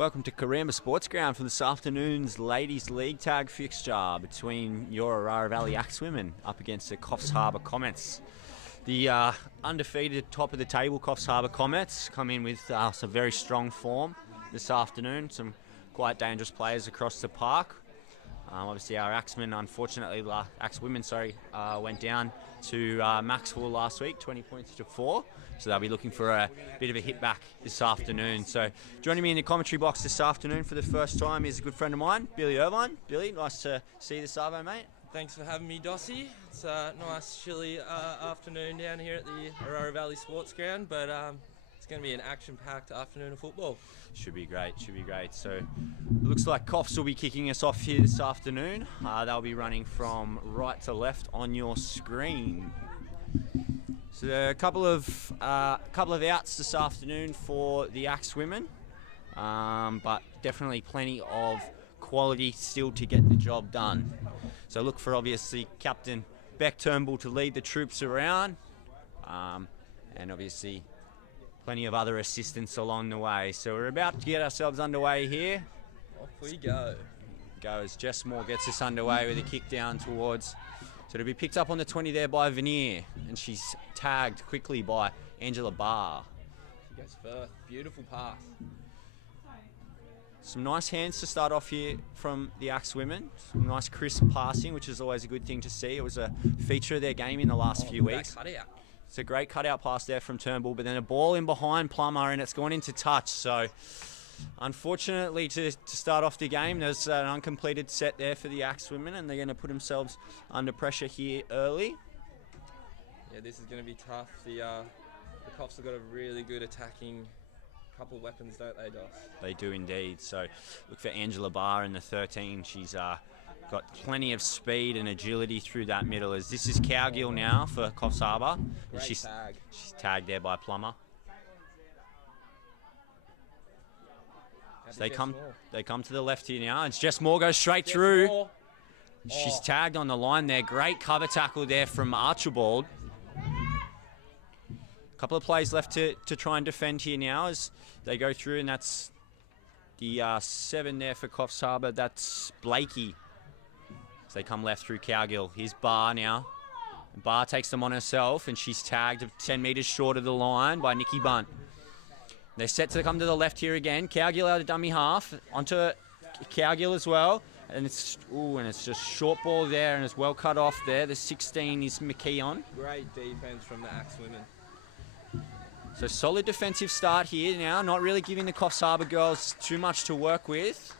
Welcome to Karamba Sports Ground for this afternoon's Ladies League tag fixture between your Orara Axemen up against the Coffs Comets. The undefeated top of the table Coffs Comets come in with some very strong form this afternoon. Some quite dangerous players across the park. Obviously our Axemen, unfortunately, Axewomen, went down to Maxwell last week, 20 points to 4. So they'll be looking for a bit of a hit back this afternoon. So joining me in the commentary box this afternoon for the first time is a good friend of mine, Billy Irvine. Billy, nice to see you this arvo, mate. Thanks for having me, Dossie. It's a nice chilly afternoon down here at the Orara Valley Sports Ground, but it's going to be an action-packed afternoon of football. Should be great. So it looks like Coffs will be kicking us off here this afternoon. They'll be running from right to left on your screen. So a couple of outs this afternoon for the Axewomen, but definitely plenty of quality still to get the job done. So look for obviously Captain Beck Turnbull to lead the troops around, and obviously plenty of other assistants along the way. So we're about to get ourselves underway here. Off we go. As Jess Moore gets us underway with a kick down towards. So it'll be picked up on the 20 there by Veneer, and she's tagged quickly by Angela Barr. She goes first. Beautiful pass. Some nice hands to start off here from the Axewomen. Some nice crisp passing, which is always a good thing to see. It was a feature of their game in the last few weeks. It's a great cutout pass there from Turnbull, but then a ball in behind Plummer, and it's gone into touch. So unfortunately to start off the game, there's an uncompleted set there for the Axewomen, and they're going to put themselves under pressure here early. Yeah, this is going to be tough. The Coffs have got a really good attacking couple of weapons, don't they, Dos? They do indeed. So look for Angela Barr in the 13. She's got plenty of speed and agility through that middle. As this is Cowgill now for Coffs Harbour. She's tagged there by Plummer. So they come to the left here now. It's Jess Moore goes straight through. She's tagged on the line there. Great cover tackle there from Archibald. Couple of plays left to try and defend here now as they go through, and that's the 7 there for Coffs Harbour. That's Blakey. So they come left through Cowgill. Here's Barr now. Barr takes them on herself, and she's tagged 10 metres short of the line by Nikki Bunt. They're set to come to the left here again. Cowgill out of dummy half onto Cowgill as well, and it's just short ball there, and it's well cut off there. The 16 is McKeon. Great defence from the Axewomen. So solid defensive start here now, not really giving the Coffs Harbour girls too much to work with.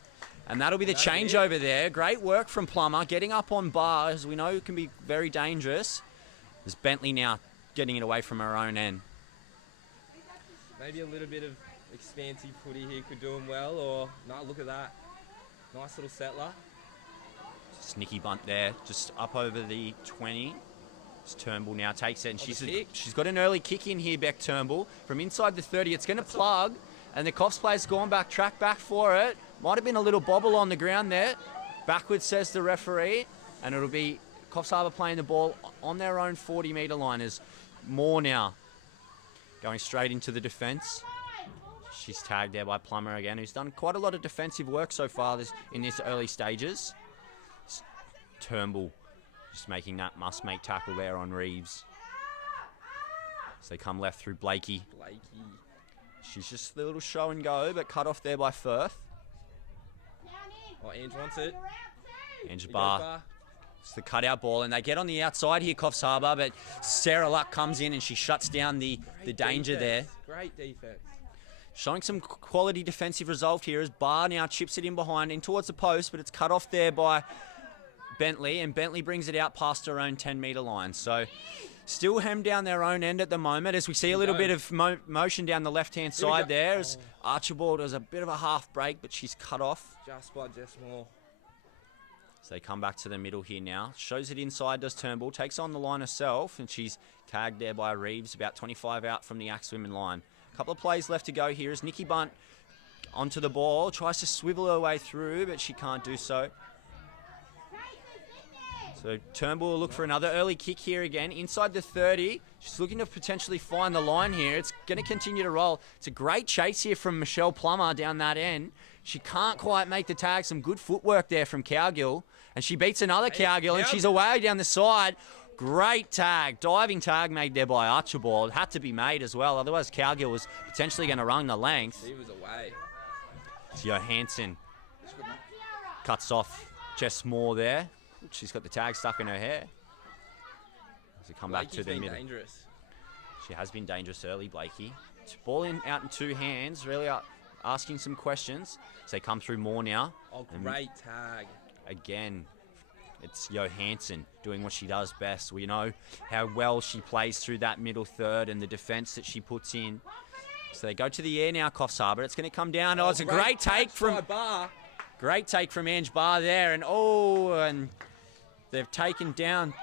And that'll be the changeover there. Great work from Plummer, getting up on Barr, as we know it can be very dangerous. There's Bentley now getting it away from her own end. Maybe a little bit of expansive footy here could do them well, or no, look at that. Nice little settler. Nicky Bunt there, just up over the 20. Turnbull now takes it, and she's got an early kick in here, Beck Turnbull. From inside the 30, it's going to plug, and the Coffs player's gone back, track back for it. Might have been a little bobble on the ground there. Backwards, says the referee, and it'll be Coffs Harbour playing the ball on their own 40-metre line. As Moore now going straight into the defence. She's tagged there by Plummer again, who's done quite a lot of defensive work so far in this early stages. It's Turnbull just making that must-make tackle there on Reeves. So they come left through Blakey. She's just a little show and go, but cut off there by Firth. Oh, Ange wants it. Ange Barr. It's the cutout ball, and they get on the outside here, Coffs Harbour, but Sarah Luck comes in and she shuts down the danger there. Great defence. Showing some quality defensive resolve here as Barr now chips it in behind, in towards the post, but it's cut off there by Bentley, and Bentley brings it out past her own 10-metre line. So still hemmed down their own end at the moment, as we see a little bit of motion down the left-hand side there. As Archibald does a bit of a half break, but she's cut off. Just by Jess Moore. So they come back to the middle here now. Shows it inside, does Turnbull. Takes on the line herself, and she's tagged there by Reeves, about 25 out from the Axewomen line. A couple of plays left to go here as Nikki Bunt onto the ball. Tries to swivel her way through, but she can't do so. So Turnbull will look for another early kick here again. Inside the 30. She's looking to potentially find the line here. It's going to continue to roll. It's a great chase here from Michelle Plummer down that end. She can't quite make the tag. Some good footwork there from Cowgill. And she beats another Cowgill, and she's away down the side. Great tag. Diving tag made there by Archibald. Had to be made as well. Otherwise, Cowgill was potentially going to run the length. He was away. So Johansson cuts off Jess Moore there. She's got the tag stuck in her hair. So come back to the middle. Dangerous. She has been dangerous early, Blakey. Ball out in 2 hands, really asking some questions. So they come through more now. Oh, great tag. Again, it's Johansson doing what she does best. We know how well she plays through that middle third and the defence that she puts in. So they go to the air now, Coffs Harbour. It's going to come down. Oh, it's a great take from Great take from Ange Barr there, and they've taken down.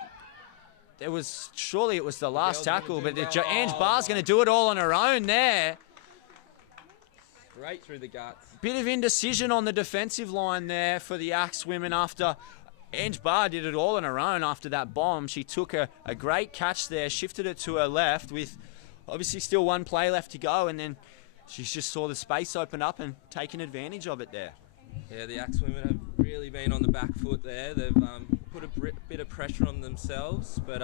Surely it was the last tackle, but Ange Barr's going to do it all on her own there. Right through the guts. Bit of indecision on the defensive line there for the Axemen after Ange Barr did it all on her own after that bomb. She took a great catch there, shifted it to her left with obviously still 1 play left to go, and then she just saw the space open up and taken advantage of it there. Yeah, the Axemen have really been on the back foot there. They've put a bit of pressure on themselves, but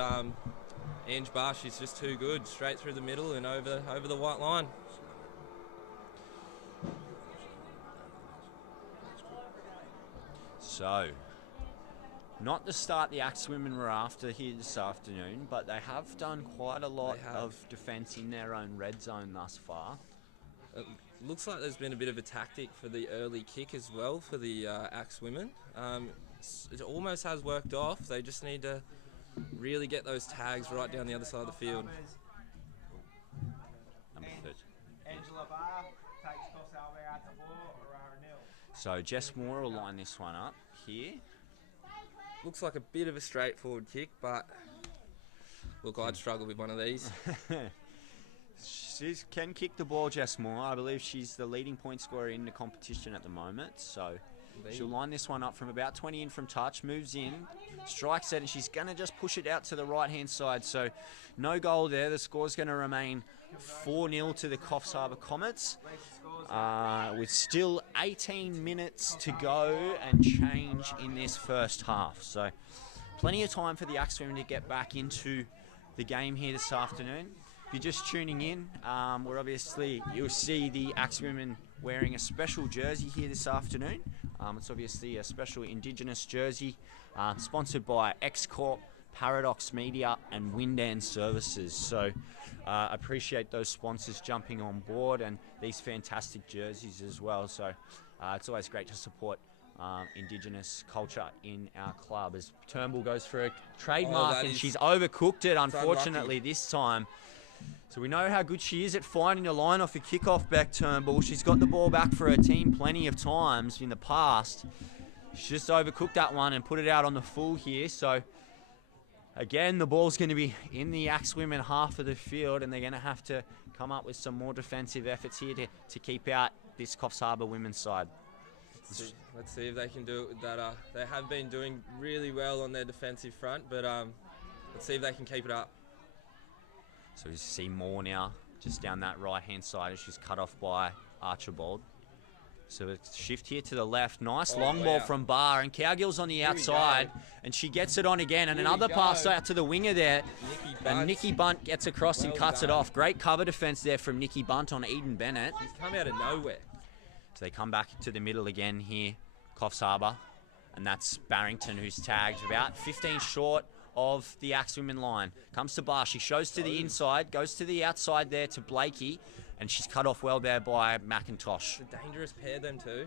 Ange Barr, she's just too good. Straight through the middle and over the white line. So, not the start the Axemen were after here this afternoon, but they have done quite a lot of defence in their own red zone thus far. It looks like there's been a bit of a tactic for the early kick as well for the Axemen. It almost has worked off. They just need to really get those tags right down the other side of the field. Number 30. Angela Barr takes Coffs Harbour out to 4, Orara 0. So Jess Moore will line this one up here. Looks like a bit of a straightforward kick, but look, I'd struggle with one of these. She can kick the ball, Jess Moore. I believe she's the leading point scorer in the competition at the moment. So she'll line this one up from about 20 in from touch, moves in, strikes it, and she's going to just push it out to the right-hand side. So no goal there. The score's going to remain 4-0 to the Coffs Harbour Comets. With still 18 minutes to go and change in this first half. So plenty of time for the Axemen to get back into the game here this afternoon. If you're just tuning in, you'll see the Axemen wearing a special jersey here this afternoon. It's obviously a special Indigenous jersey sponsored by X-Corp, Paradox Media and Windan Services. So appreciate those sponsors jumping on board and these fantastic jerseys as well. So it's always great to support Indigenous culture in our club. As Turnbull goes for a trademark and she's overcooked it, unfortunately, this time. So we know how good she is at finding the line off a kickoff back, Turnbull. She's got the ball back for her team plenty of times in the past. She's just overcooked that one and put it out on the full here. So again, the ball's going to be in the Axemen half of the field, and they're going to have to come up with some more defensive efforts here to keep out this Coffs Harbour women's side. Let's see if they can do it with that. They have been doing really well on their defensive front, but let's see if they can keep it up. So we see Moore now just down that right-hand side as she's cut off by Archibald. So a shift here to the left. Nice long ball from Barr, and Cowgill's on the outside, and she gets it on again, and another pass out to the winger there. And Nikki Bunt gets across and cuts it off. Great cover defence there from Nikki Bunt on Eden Bennett. She's come out of nowhere. So they come back to the middle again here, Coffs Harbour, and that's Barrington who's tagged about 15 short of the Axemen line. Comes to Barr, she shows to the inside, goes to the outside there to Blakey, and she's cut off well there by McIntosh. It's a dangerous pair, them two.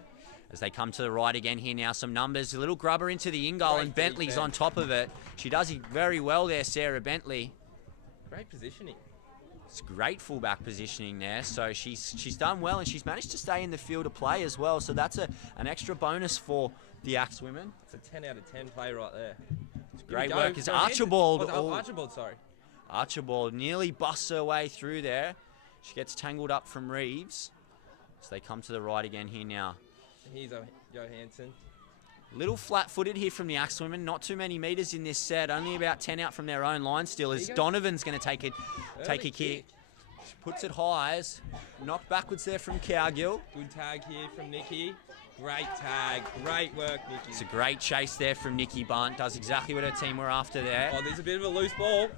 As they come to the right again here now, some numbers. A little grubber into the in-goal, and Bentley's on top of it. She does it very well there, Sarah Bentley. Great positioning. It's great fullback positioning there. So she's done well, and she's managed to stay in the field of play as well. So that's an extra bonus for the Axemen. It's a 10 out of 10 play right there. Great work as Archibald. Archibald, sorry. Archibald nearly busts her way through there. She gets tangled up from Reeves. So they come to the right again here now. Here's Johansson. Little flat-footed here from the Axemen. Not too many metres in this set. Only about 10 out from their own line still. As Donovan's going to take a kick. She puts it high. Knocked backwards there from Cowgill. Good tag here from Nikki. Great tag. Great work, Nikki. It's a great chase there from Nikki Bunt. Does exactly what her team were after there. Oh, there's a bit of a loose ball.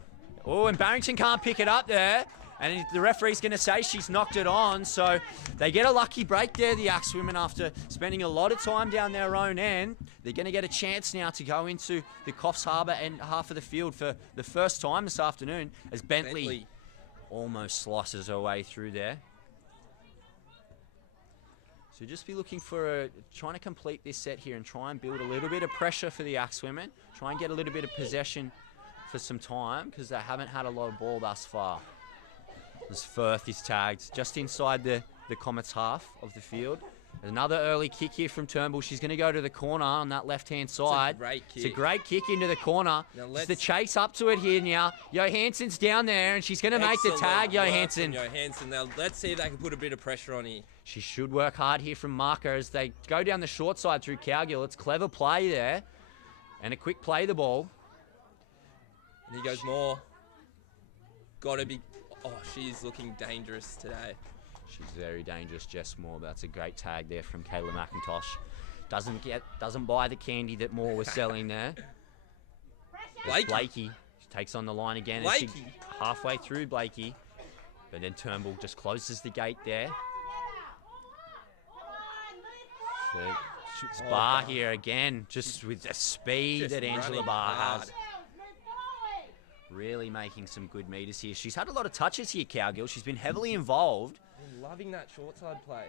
Oh, and Barrington can't pick it up there. And the referee's going to say she's knocked it on. So they get a lucky break there, the Axemen, after spending a lot of time down their own end. They're going to get a chance now to go into the Coffs Harbour end half of the field for the first time this afternoon as Bentley almost slices her way through there. So just be looking for trying to complete this set here and try and build a little bit of pressure for the Axemen. Try and get a little bit of possession for some time because they haven't had a lot of ball thus far. As Firth is tagged just inside the Comets half of the field. Another early kick here from Turnbull. She's going to go to the corner on that left-hand side. It's a great kick. It's a great kick into the corner. It's the chase up to it here now. Johansson's down there, and she's going to make the tag, Johansson. Now, let's see if they can put a bit of pressure on here. She should work hard here from Marker as they go down the short side through Cowgill. It's clever play there. And a quick play the ball. And he goes more. Gotta be... Oh, she's looking dangerous today. She's very dangerous, Jess Moore. That's a great tag there from Kayla McIntosh. Doesn't buy the candy that Moore was selling there. Blakey. She takes on the line again. Blakey. Halfway through Blakey. But then Turnbull just closes the gate there. So shoots Barr here again, just with the speed that Angela Barr has. Really making some good meters here. She's had a lot of touches here, Cowgill. She's been heavily involved. I'm loving that short side play.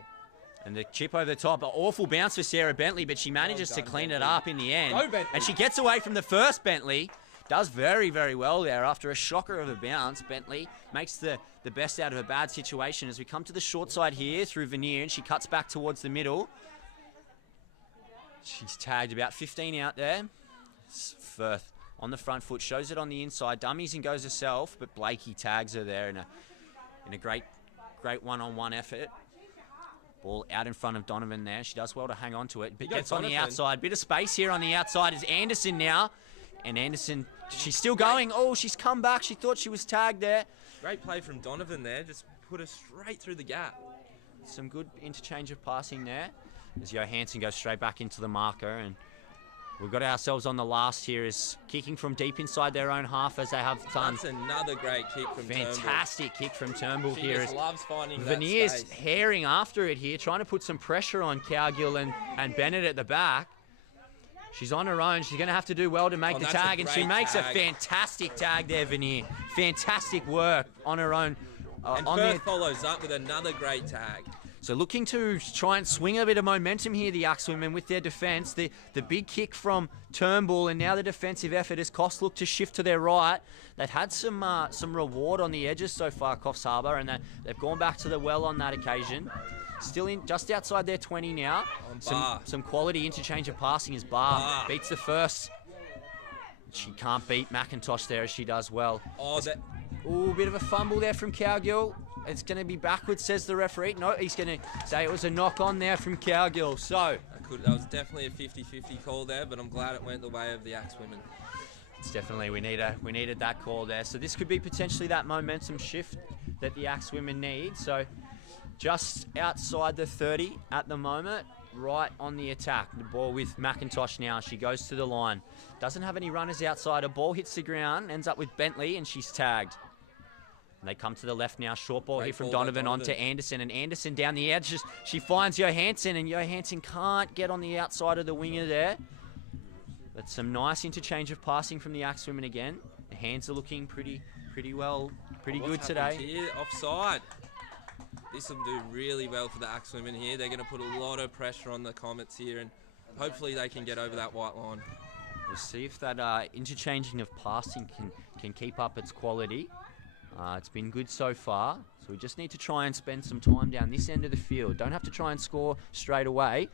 And the chip over the top. An awful bounce for Sarah Bentley, but she manages to clean it up in the end. And she gets away from the first Bentley. Does very, very well there. After a shocker of a bounce, Bentley makes the best out of a bad situation. As we come to the short side here through Veneer, and she cuts back towards the middle. She's tagged about 15 out there. Firth on the front foot, shows it on the inside, dummies and goes herself, but Blakey tags her there in a great one-on-one effort. Ball out in front of Donovan there. She does well to hang on to it, but gets on the outside. Bit of space here on the outside is Anderson now. And Anderson, she's still going. Oh, she's come back. She thought she was tagged there. Great play from Donovan there. Just put her straight through the gap. Some good interchange of passing there as Johansson goes straight back into the marker. And we've got ourselves on the last here is kicking from deep inside their own half as they have done. That's another great kick from Turnbull. Fantastic kick from Turnbull here. She just loves finding Veneer's that space. herring after it here, trying to put some pressure on Cowgill and Bennett at the back. She's on her own. She's going to have to do well to make the tag, and she makes a fantastic tag there, Veneer. Fantastic work on her own. And Firth follows up with another great tag. So looking to try and swing a bit of momentum here, the Axemen, with their defence. The big kick from Turnbull, and now the defensive effort as Coffs look to shift to their right. They've had some reward on the edges so far, Coffs Harbour, and they've gone back to the well on that occasion. Still in just outside their 20 now. Some quality interchange of passing as Barr beats the first. She can't beat McIntosh there as she does well. Ooh, bit of a fumble there from Cowgill. It's going to be backwards, says the referee. No, he's going to say it was a knock on there from Cowgill. So that was definitely a 50-50 call there, but I'm glad it went the way of the Axemen. It's definitely we needed that call there. So this could be potentially that momentum shift that the Axemen need. So just outside the 30 at the moment, right on the attack. The ball with McIntosh now. She goes to the line. Doesn't have any runners outside. A ball hits the ground, ends up with Bentley, and she's tagged. And they come to the left now. Short ball here from Donovan onto Anderson. And Anderson down the edge. She finds Johansson, and Johansson can't get on the outside of the winger there. But some nice interchange of passing from the Axemen again. The hands are looking pretty good today. Here? Offside. This will do really well for the Axemen here. They're going to put a lot of pressure on the Comets here, and hopefully they can get over that white line. We'll see if that interchanging of passing can keep up its quality. It's been good so far, so we just need to try and spend some time down this end of the field. Don't have to try and score straight away.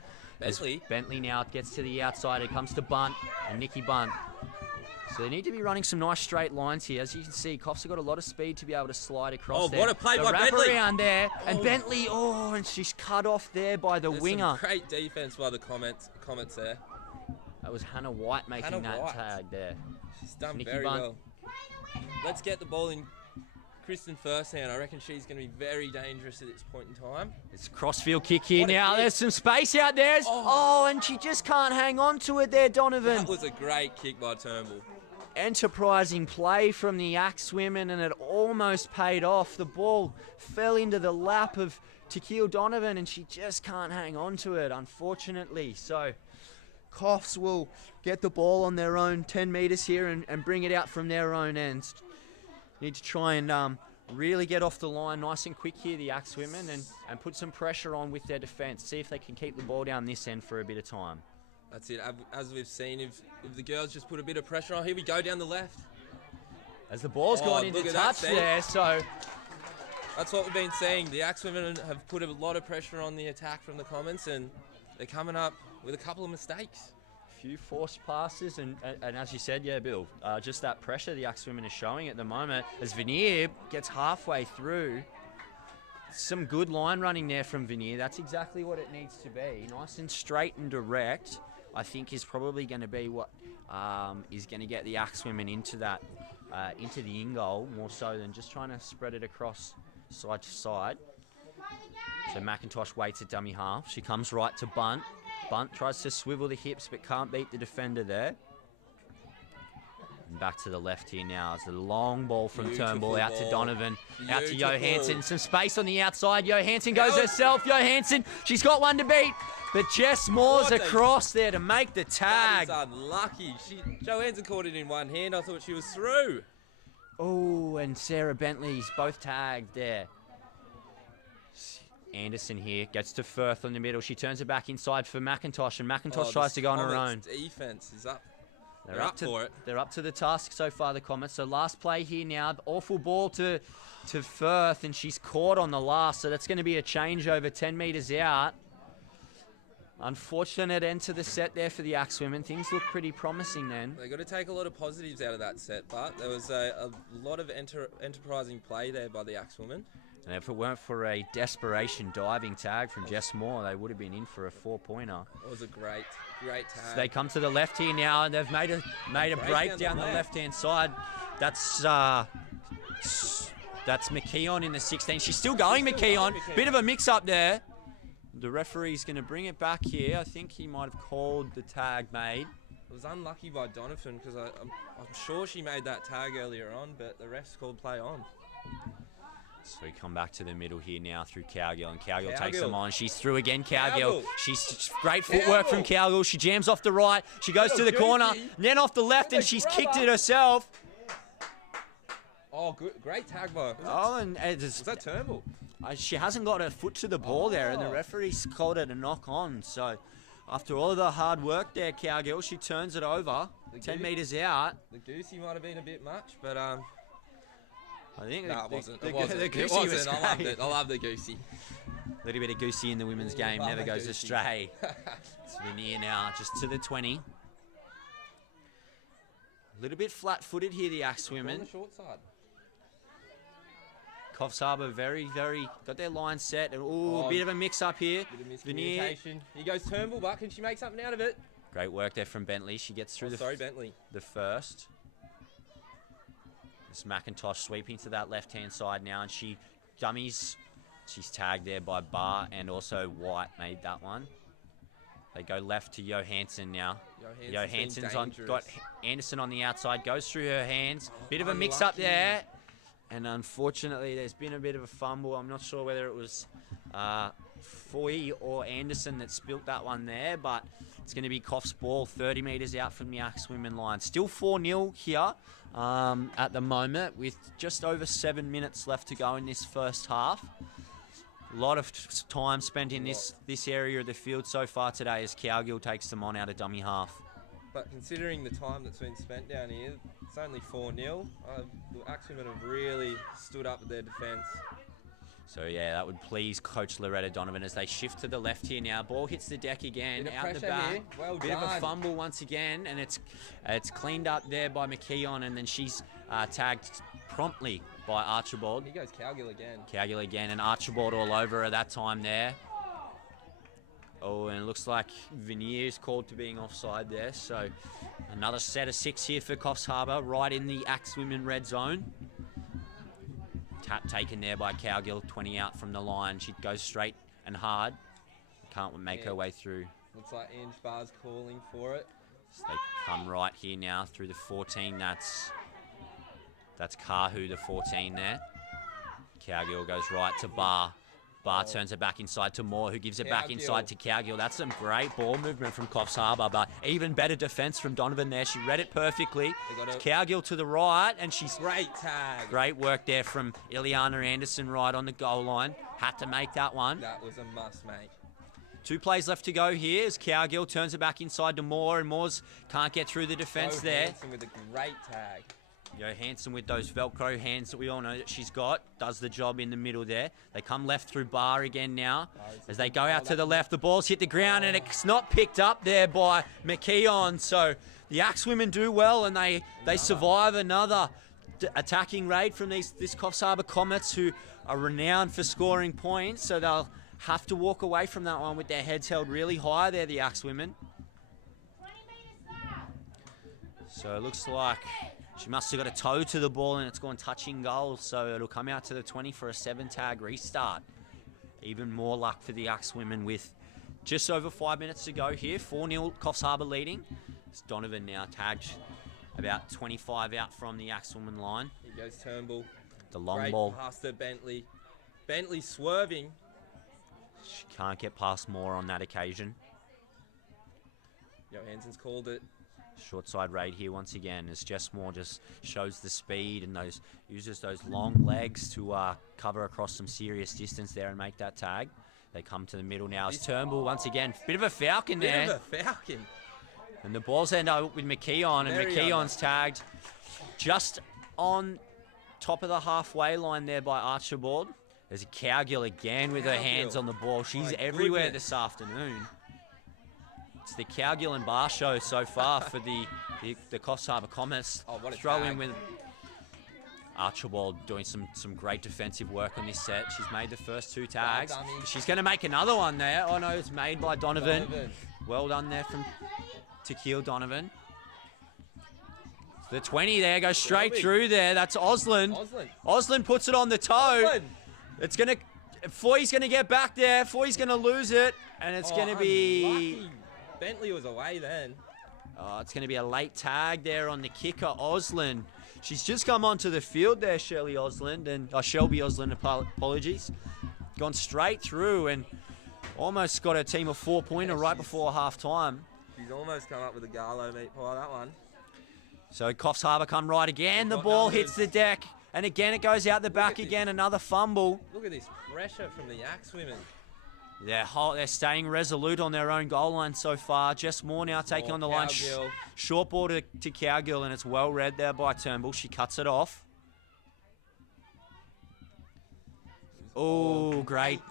Bentley now gets to the outside. It comes to Bunt and Nikki Bunt. So they need to be running some nice straight lines here. As you can see, Coffs have got a lot of speed to be able to slide across there. Oh, what a play by Bentley! Around there, and Bentley, and she's cut off there by the winger. Some great defense by the Comets there. That was Hannah White making Hannah that White. tag there. She's done Nikki very Bunt. well. Let's get the ball in Kristen first hand. I reckon she's going to be very dangerous at this point in time. It's a crossfield kick here What a now. kick. There's some space out there. Oh, and she just can't hang on to it there, Donovan. That was a great kick by Turnbull. Enterprising play from the Axemen, and it almost paid off. The ball fell into the lap of Tequil Donovan, and she just can't hang on to it, unfortunately. So Coffs will get the ball on their own 10 metres here and bring it out from their own ends. Need to try and really get off the line nice and quick here, the Axemen, and put some pressure on with their defence. See if they can keep the ball down this end for a bit of time. That's it. As we've seen, if the girls just put a bit of pressure on, here we go down the left. As the ball's gone into touch there, so that's what we've been saying. The Axemen have put a lot of pressure on the attack from the Comets, and they're coming up with a couple of mistakes. few forced passes, and as you said, yeah, Bill, just that pressure the Axemen are showing at the moment. As Veneer gets halfway through, some good line running there from Veneer. That's exactly what it needs to be. Nice and straight and direct, I think, is probably going to be what is going to get the Axemen into that, into the in goal, more so than just trying to spread it across side to side. So McIntosh waits at dummy half. She comes right to Bunt. Bunt tries to swivel the hips but can't beat the defender there. And back to the left here now. It's a long ball from Turnbull out to Donovan. Out to Johansson. Some space on the outside. Johansson goes herself. Johansson, she's got one to beat. But Jess Moore's across there to make the tag. That is unlucky. Johansson caught it in one hand. I thought she was through. Oh, and Sarah Bentley's both tagged there. Anderson here gets to Firth on the middle. She turns it back inside for McIntosh, and McIntosh tries to go on her own. Defense is up. They're up for it. They're up to the task so far, the Comets. So last play here now. Awful ball to Firth, and she's caught on the last. So that's going to be a changeover 10 metres out. Unfortunate end to the set there for the Axemen. Things look pretty promising then. They've got to take a lot of positives out of that set, but there was a lot of enterprising play there by the Axemen. And if it weren't for a desperation diving tag from Jess Moore, they would have been in for a 4-pointer. It was a great tag. So they come to the left here now, and they've made a break down the left-hand side. That's McKeon in the 16. She's still going, McKeon. Bit of a mix-up there. The referee's going to bring it back here. I think he might have called the tag made. It was unlucky by Donovan because I'm sure she made that tag earlier on, but the refs called play on. So we come back to the middle here now through Cowgill, and Cowgill takes them on. She's through again, Cowgill. She's great footwork from Cowgill. She jams off the right. She goes to the corner, then off the left, and she's kicked it herself. Oh, good, great tag by her. Oh, and was that Turnbull? She hasn't got her foot to the ball there, and the referee's called it a knock on. So after all of the hard work there, Cowgill, she turns it over, 10 metres out. The goosey might have been a bit much, but I think it wasn't. The It goosey wasn't. was I loved it. I love the goosey. A little bit of goosey in the women's game never goes astray. It's Veneer now, just to the 20. A little bit flat-footed here, the Axemen. On the short side. Coffs Harbour very, got their line set. And, a bit of a mix-up here. Bit of Veneer. miscommunication. Here goes Turnbull, but can she make something out of it? Great work there from Bentley. She gets through Bentley. The first. It's McIntosh sweeping to that left-hand side now, and she dummies. She's tagged there by Barr, and also White made that one. They go left to Johansson now. Johansson's got Anderson on the outside, goes through her hands. Bit of a mix-up there. And unfortunately, there's been a bit of a fumble. I'm not sure whether it was Foy or Anderson that spilt that one there, but it's going to be Coffs ball 30 metres out from the Axemen line. Still 4-0 here at the moment, with just over 7 minutes left to go in this first half. A lot of time spent in this area of the field so far today as Cowgill takes them on out of dummy half. But considering the time that's been spent down here, it's only 4-0. The Axemen have really stood up with their defence. So yeah, that would please Coach Loretta Donovan as they shift to the left here now. Ball hits the deck again, out the back. Well Bit done. of a fumble once again, and it's cleaned up there by McKeon, and then she's tagged promptly by Archibald. Here goes Cowgill again. Cowgill again, and Archibald all over her that time there. Oh, and it looks like Veneer's called to being offside there. So another set of 6 here for Coffs Harbour, right in the Axemen red zone. Tap taken there by Cowgill, 20 out from the line. She goes straight and hard. Can't make her way through. Looks like Ange Barr's calling for it. So they come right here now through the 14. That's Kahu, the 14 there. Cowgill goes right to Barr. Barr turns it back inside to Moore, who gives it back inside to Cowgill. That's some great ball movement from Coffs Harbour, but even better defence from Donovan there. She read it perfectly. Cowgill to the right, and she's... Great tag. Great work there from Ileana Anderson right on the goal line. Had to make that one. That was a must make. 2 plays left to go here as Cowgill turns it back inside to Moore, and Moore's can't get through the defence there. Hanson with a great tag. Johansson with those Velcro hands that we all know that she's got. Does the job in the middle there. They come left through Barr again now. As they go out to the left, the ball's hit the ground and it's not picked up there by McKeon. So the Axewomen do well and they survive another attacking raid from this Coffs Harbour Comets, who are renowned for scoring points. So they'll have to walk away from that one with their heads held really high there, the Axewomen. So it looks like she must have got a toe to the ball and it's gone touching goal, so it'll come out to the 20 for a 7-tag restart. Even more luck for the Axewomen with just over 5 minutes to go here. 4-0 Coffs Harbour leading. It's Donovan now tagged about 25 out from the Axewomen line. Here goes Turnbull. The long Great ball. Pass to Bentley. Bentley swerving. She can't get past Moore on that occasion. Johansson's called it. Short side raid here once again as Jess Moore just shows the speed and uses those long legs to cover across some serious distance there and make that tag. They come to the middle now as Turnbull once again. Bit of a falcon there. Bit of a falcon. And the balls end up with McKeon, and McKeon's tagged just on top of the halfway line there by Archibald. There's a Cowgill again with her hands on the ball. She's everywhere this afternoon. It's the Cowgill and Barr show so far for the Coffs Harbour Comets. Oh, what a throw tag. in with Archibald doing some great defensive work on this set. She's made the first 2 tags. She's going to make another one there. Oh no, it's made by Donovan. Well done there from Tequil Donovan. The 20 there goes straight through there. That's Osland. Osland puts it on the toe. It's going to... Foy's going to get back there. Foy's going to lose it. And it's going to be... Unlucky. Bentley was away then. Oh, it's going to be a late tag there on the kicker, Osland. She's just come onto the field there, Shelby Osland, apologies. Gone straight through and almost got her team a 4-pointer right before half-time. She's almost come up with a Garlow meat pie, that one. So Coffs Harbour come right again. The ball hits the deck, and again it goes out the back again, another fumble. Look at this pressure from the Axewomen. They're staying resolute on their own goal line so far. Jess Moore now taking on the line. Short ball to Cowgill, and it's well read there by Turnbull. She cuts it off. Oh, great.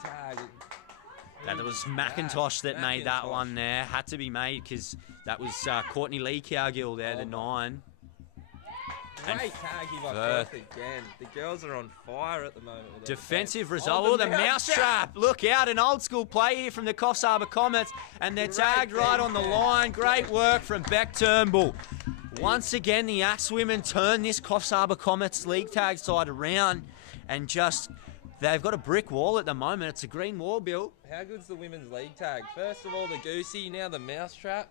That was McIntosh that made that one there. Had to be made because that was Courtney Lee Cowgill there, the 9. Great taggy by Perth again. The girls are on fire at the moment. With defensive result. Oh, the mousetrap. Look out. An old school play here from the Coffs Harbour Comets. And they're tagged right on the line. Great work from Beck Turnbull. Once again, the Axewomen turn this Coffs Harbour Comets league tag side around. And just, they've got a brick wall at the moment. It's a green wall, Bill. How good's the women's league tag? First of all, the goosey, now the mousetrap.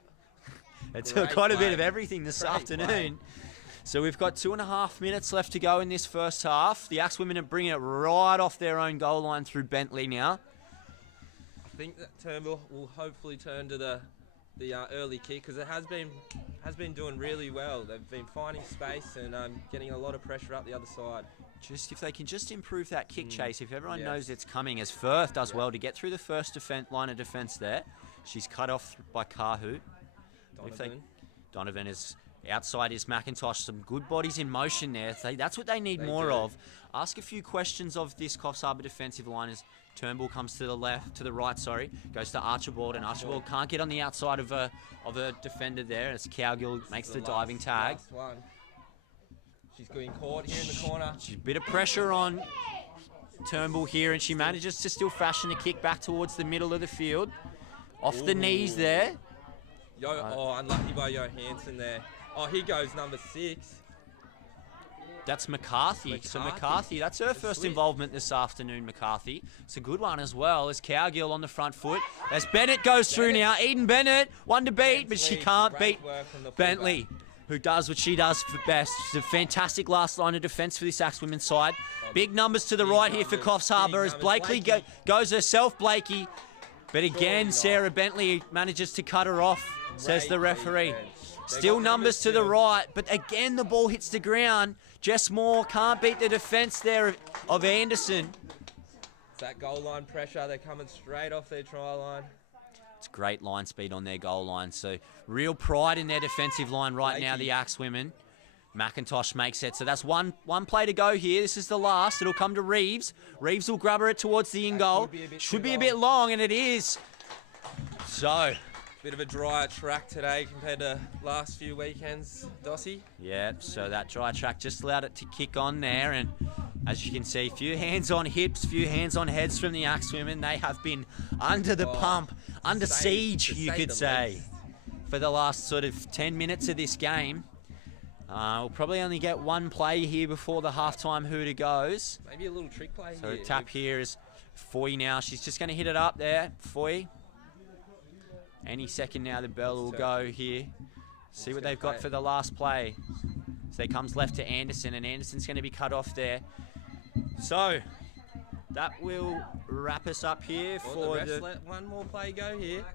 It's quite a bit of everything this afternoon. So we've got 2.5 minutes left to go in this first half. The Axewomen are bringing it right off their own goal line through Bentley now. I think that Turnbull will hopefully turn to the early kick because it has been doing really well. They've been finding space and getting a lot of pressure up the other side. Just if they can just improve that kick chase, if everyone knows it's coming, as Firth does well to get through the first line of defence there. She's cut off by Kahu. Donovan is... Outside is McIntosh. Some good bodies in motion there. That's what they need more of. Ask a few questions of this Coffs Harbour defensive line as Turnbull comes to the right, goes to Archibald, and Archibald can't get on the outside of a defender there as Cowgill makes the diving tag. She's getting caught here in the corner. She's a bit of pressure on Turnbull here, and she manages to still fashion a kick back towards the middle of the field. Off the knees there. Unlucky by Johansson there. Oh, here goes number 6. That's McCarthy. So McCarthy, that's her first involvement this afternoon, McCarthy. It's a good one as well. As Cowgill on the front foot. As Bennett goes through now. Eden Bennett, one to beat, but she can't beat Bentley, who does what she does for best. She's a fantastic last line of defence for this Axewomen's side. Big numbers to the right here for Coffs Harbour as Blakely goes herself, Blakey. But again, Sarah Bentley manages to cut her off, says the referee. Still numbers to the right, but again the ball hits the ground. Jess Moore can't beat the defence there of Anderson. It's that goal line pressure. They're coming straight off their try line. It's great line speed on their goal line. So real pride in their defensive line right now, the Axewomen. McIntosh makes it. So that's one play to go here. This is the last. It'll come to Reeves. Reeves will grab her towards the in goal. Should be a bit long, and it is. So... Bit of a drier track today compared to last few weekends, Dossie. Yeah, so that dry track just allowed it to kick on there, and as you can see, few hands on hips, few hands on heads from the Axewomen. They have been under the pump, under siege, you could say, for the last sort of 10 minutes of this game. We'll probably only get one play here before the halftime hooter goes. Maybe a little trick play here. So the tap here is Foy now. She's just going to hit it up there, Foy. Any second now the bell will go here. See what they've got for the last play. So it comes left to Anderson, and Anderson's going to be cut off there. So that will wrap us up here for the... Let one more play go here.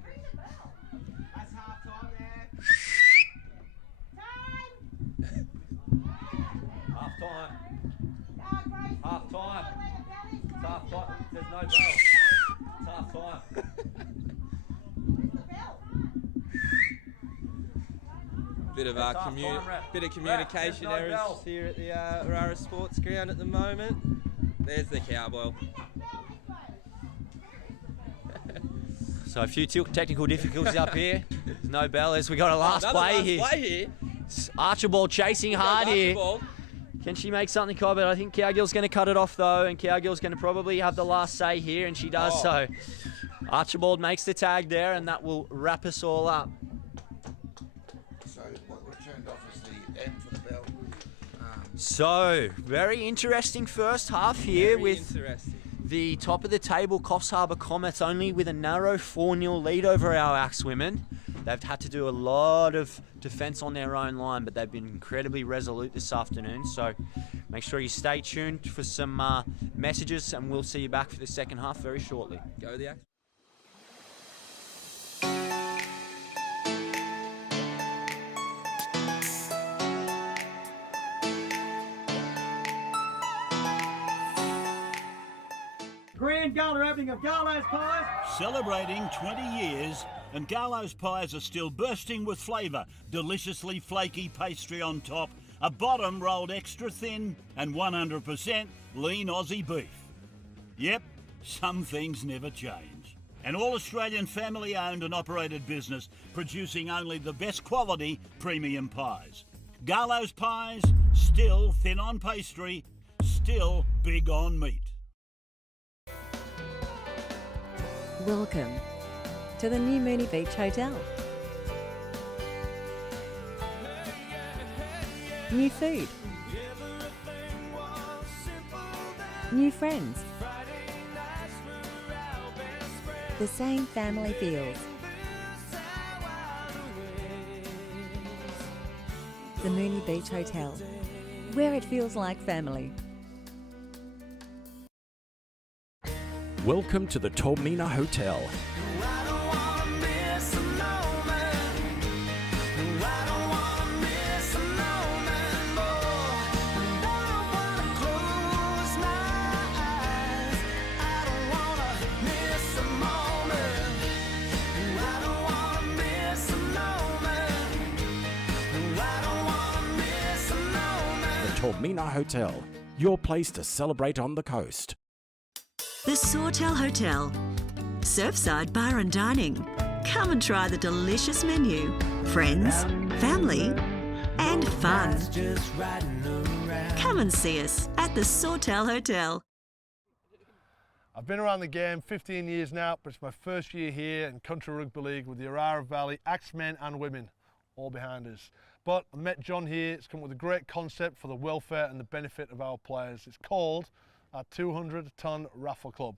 That's half time there. Half time. Half time. It's half time. There's no bell. It's half time. Bit of communication errors here at the Orara Sports Ground at the moment. There's the cowbell. So a few technical difficulties up here. There's no bell as we got a last play here. Archibald chasing hard here. Can she make something of it? I think Cowgill's going to cut it off though, and Cowgill's going to probably have the last say here, and she does so. Archibald makes the tag there, and that will wrap us all up. So, very interesting first half here with the top of the table, Coffs Harbour Comets, only with a narrow 4-0 lead over our Axewomen. They've had to do a lot of defence on their own line, but they've been incredibly resolute this afternoon. So, make sure you stay tuned for some messages, and we'll see you back for the second half very shortly. Go the Axe. Grand gala opening of Garlo's Pies. Celebrating 20 years, and Garlo's Pies are still bursting with flavour. Deliciously flaky pastry on top, a bottom rolled extra thin, and 100% lean Aussie beef. Yep, some things never change. An all-Australian family-owned and operated business producing only the best quality premium pies. Garlo's Pies, still thin on pastry, still big on meat. Welcome to the new Mooney Beach Hotel. New food. New friends. The same family feels. The Mooney Beach Hotel, where it feels like family. Welcome to the Tolmina Hotel. The Tolmina Hotel, your place to celebrate on the coast. The Sawtell Hotel, Surfside Bar and Dining. Come and try the delicious menu. Friends, family, and fun. Come and see us at the Sawtell Hotel. I've been around the game 15 years now, but it's my first year here in Country Rugby League with the Orara Valley Axemen and women all behind us. But I met John here. It's come up with a great concept for the welfare and the benefit of our players. It's called our 200-ton raffle club.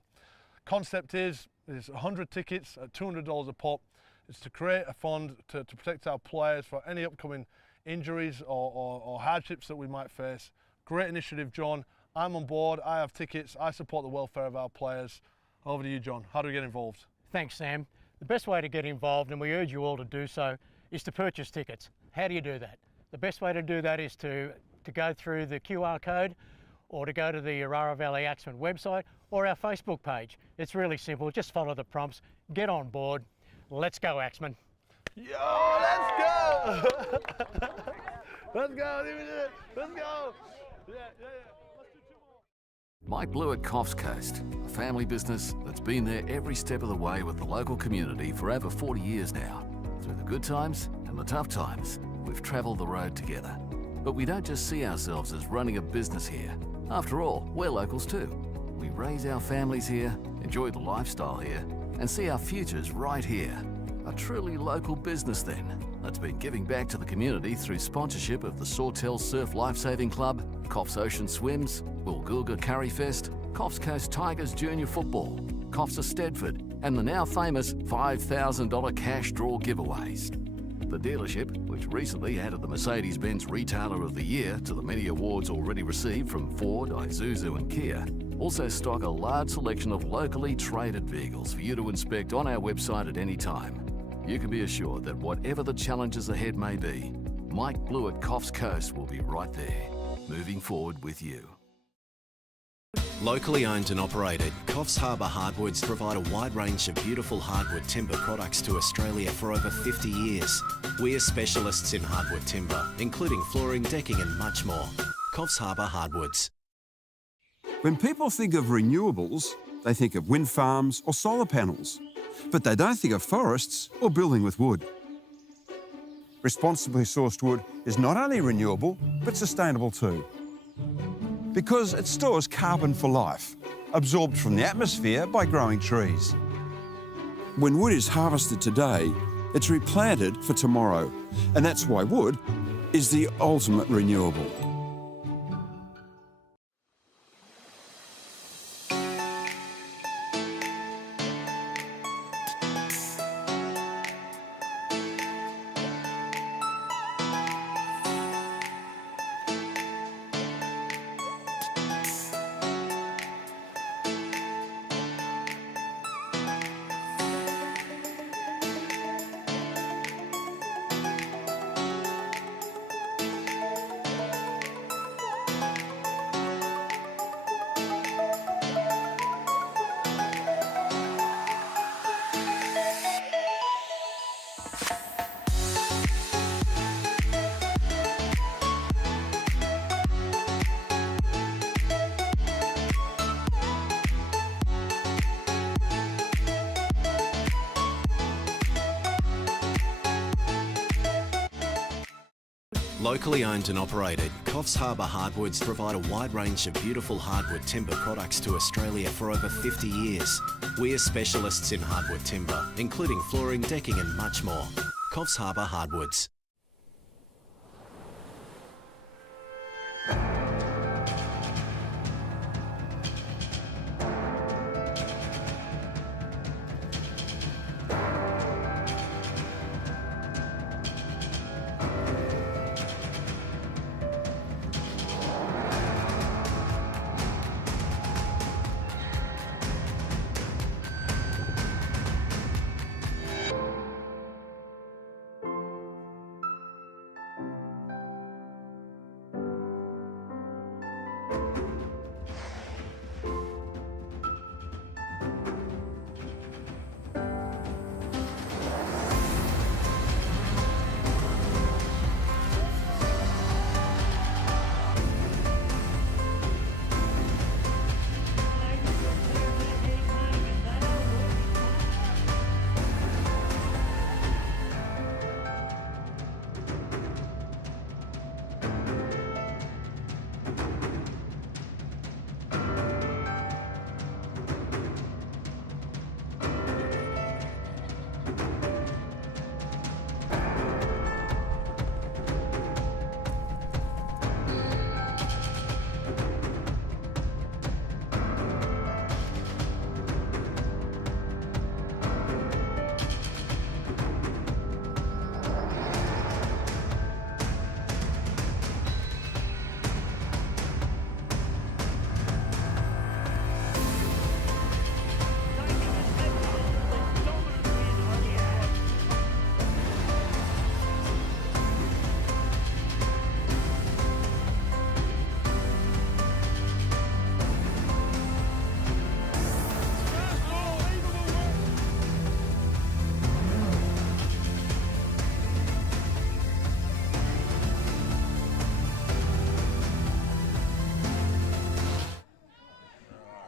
Concept is 100 tickets at $200 a pop. It's to create a fund to protect our players for any upcoming injuries or hardships that we might face. Great initiative, John. I'm on board, I have tickets, I support the welfare of our players. Over to you, John. How do we get involved? Thanks, Sam. The best way to get involved, and we urge you all to do so, is to purchase tickets. How do you do that? The best way to do that is to go through the QR code or to go to the Orara Valley Axemen website or our Facebook page. It's really simple, just follow the prompts, get on board. Let's go, Axemen. Yo, let's go! Let's go, let's go! Yeah. Mike Blue at Coffs Coast, a family business that's been there every step of the way with the local community for over 40 years now. Through the good times and the tough times, we've travelled the road together. But we don't just see ourselves as running a business here. After all, we're locals too. We raise our families here, enjoy the lifestyle here, and see our futures right here. A truly local business then, that's been giving back to the community through sponsorship of the Sawtell Surf Lifesaving Club, Coffs Ocean Swims, Woolgoolga Curry Fest, Coffs Coast Tigers Junior Football, Coffs of Stedford, and the now famous $5,000 cash draw giveaways. The dealership, which recently added the Mercedes-Benz Retailer of the Year to the many awards already received from Ford, Isuzu and Kia, also stock a large selection of locally traded vehicles for you to inspect on our website at any time. You can be assured that whatever the challenges ahead may be, Mike Blue at Coffs Coast will be right there, moving forward with you. Locally owned and operated, Coffs Harbour Hardwoods provide a wide range of beautiful hardwood timber products to Australia for over 50 years. We are specialists in hardwood timber, including flooring, decking and much more. Coffs Harbour Hardwoods. When people think of renewables, they think of wind farms or solar panels. But they don't think of forests or building with wood. Responsibly sourced wood is not only renewable, but sustainable too. Because it stores carbon for life, absorbed from the atmosphere by growing trees. When wood is harvested today, it's replanted for tomorrow. And that's why wood is the ultimate renewable. Locally owned and operated, Coffs Harbour Hardwoods provide a wide range of beautiful hardwood timber products to Australia for over 50 years. We are specialists in hardwood timber, including flooring, decking and much more. Coffs Harbour Hardwoods.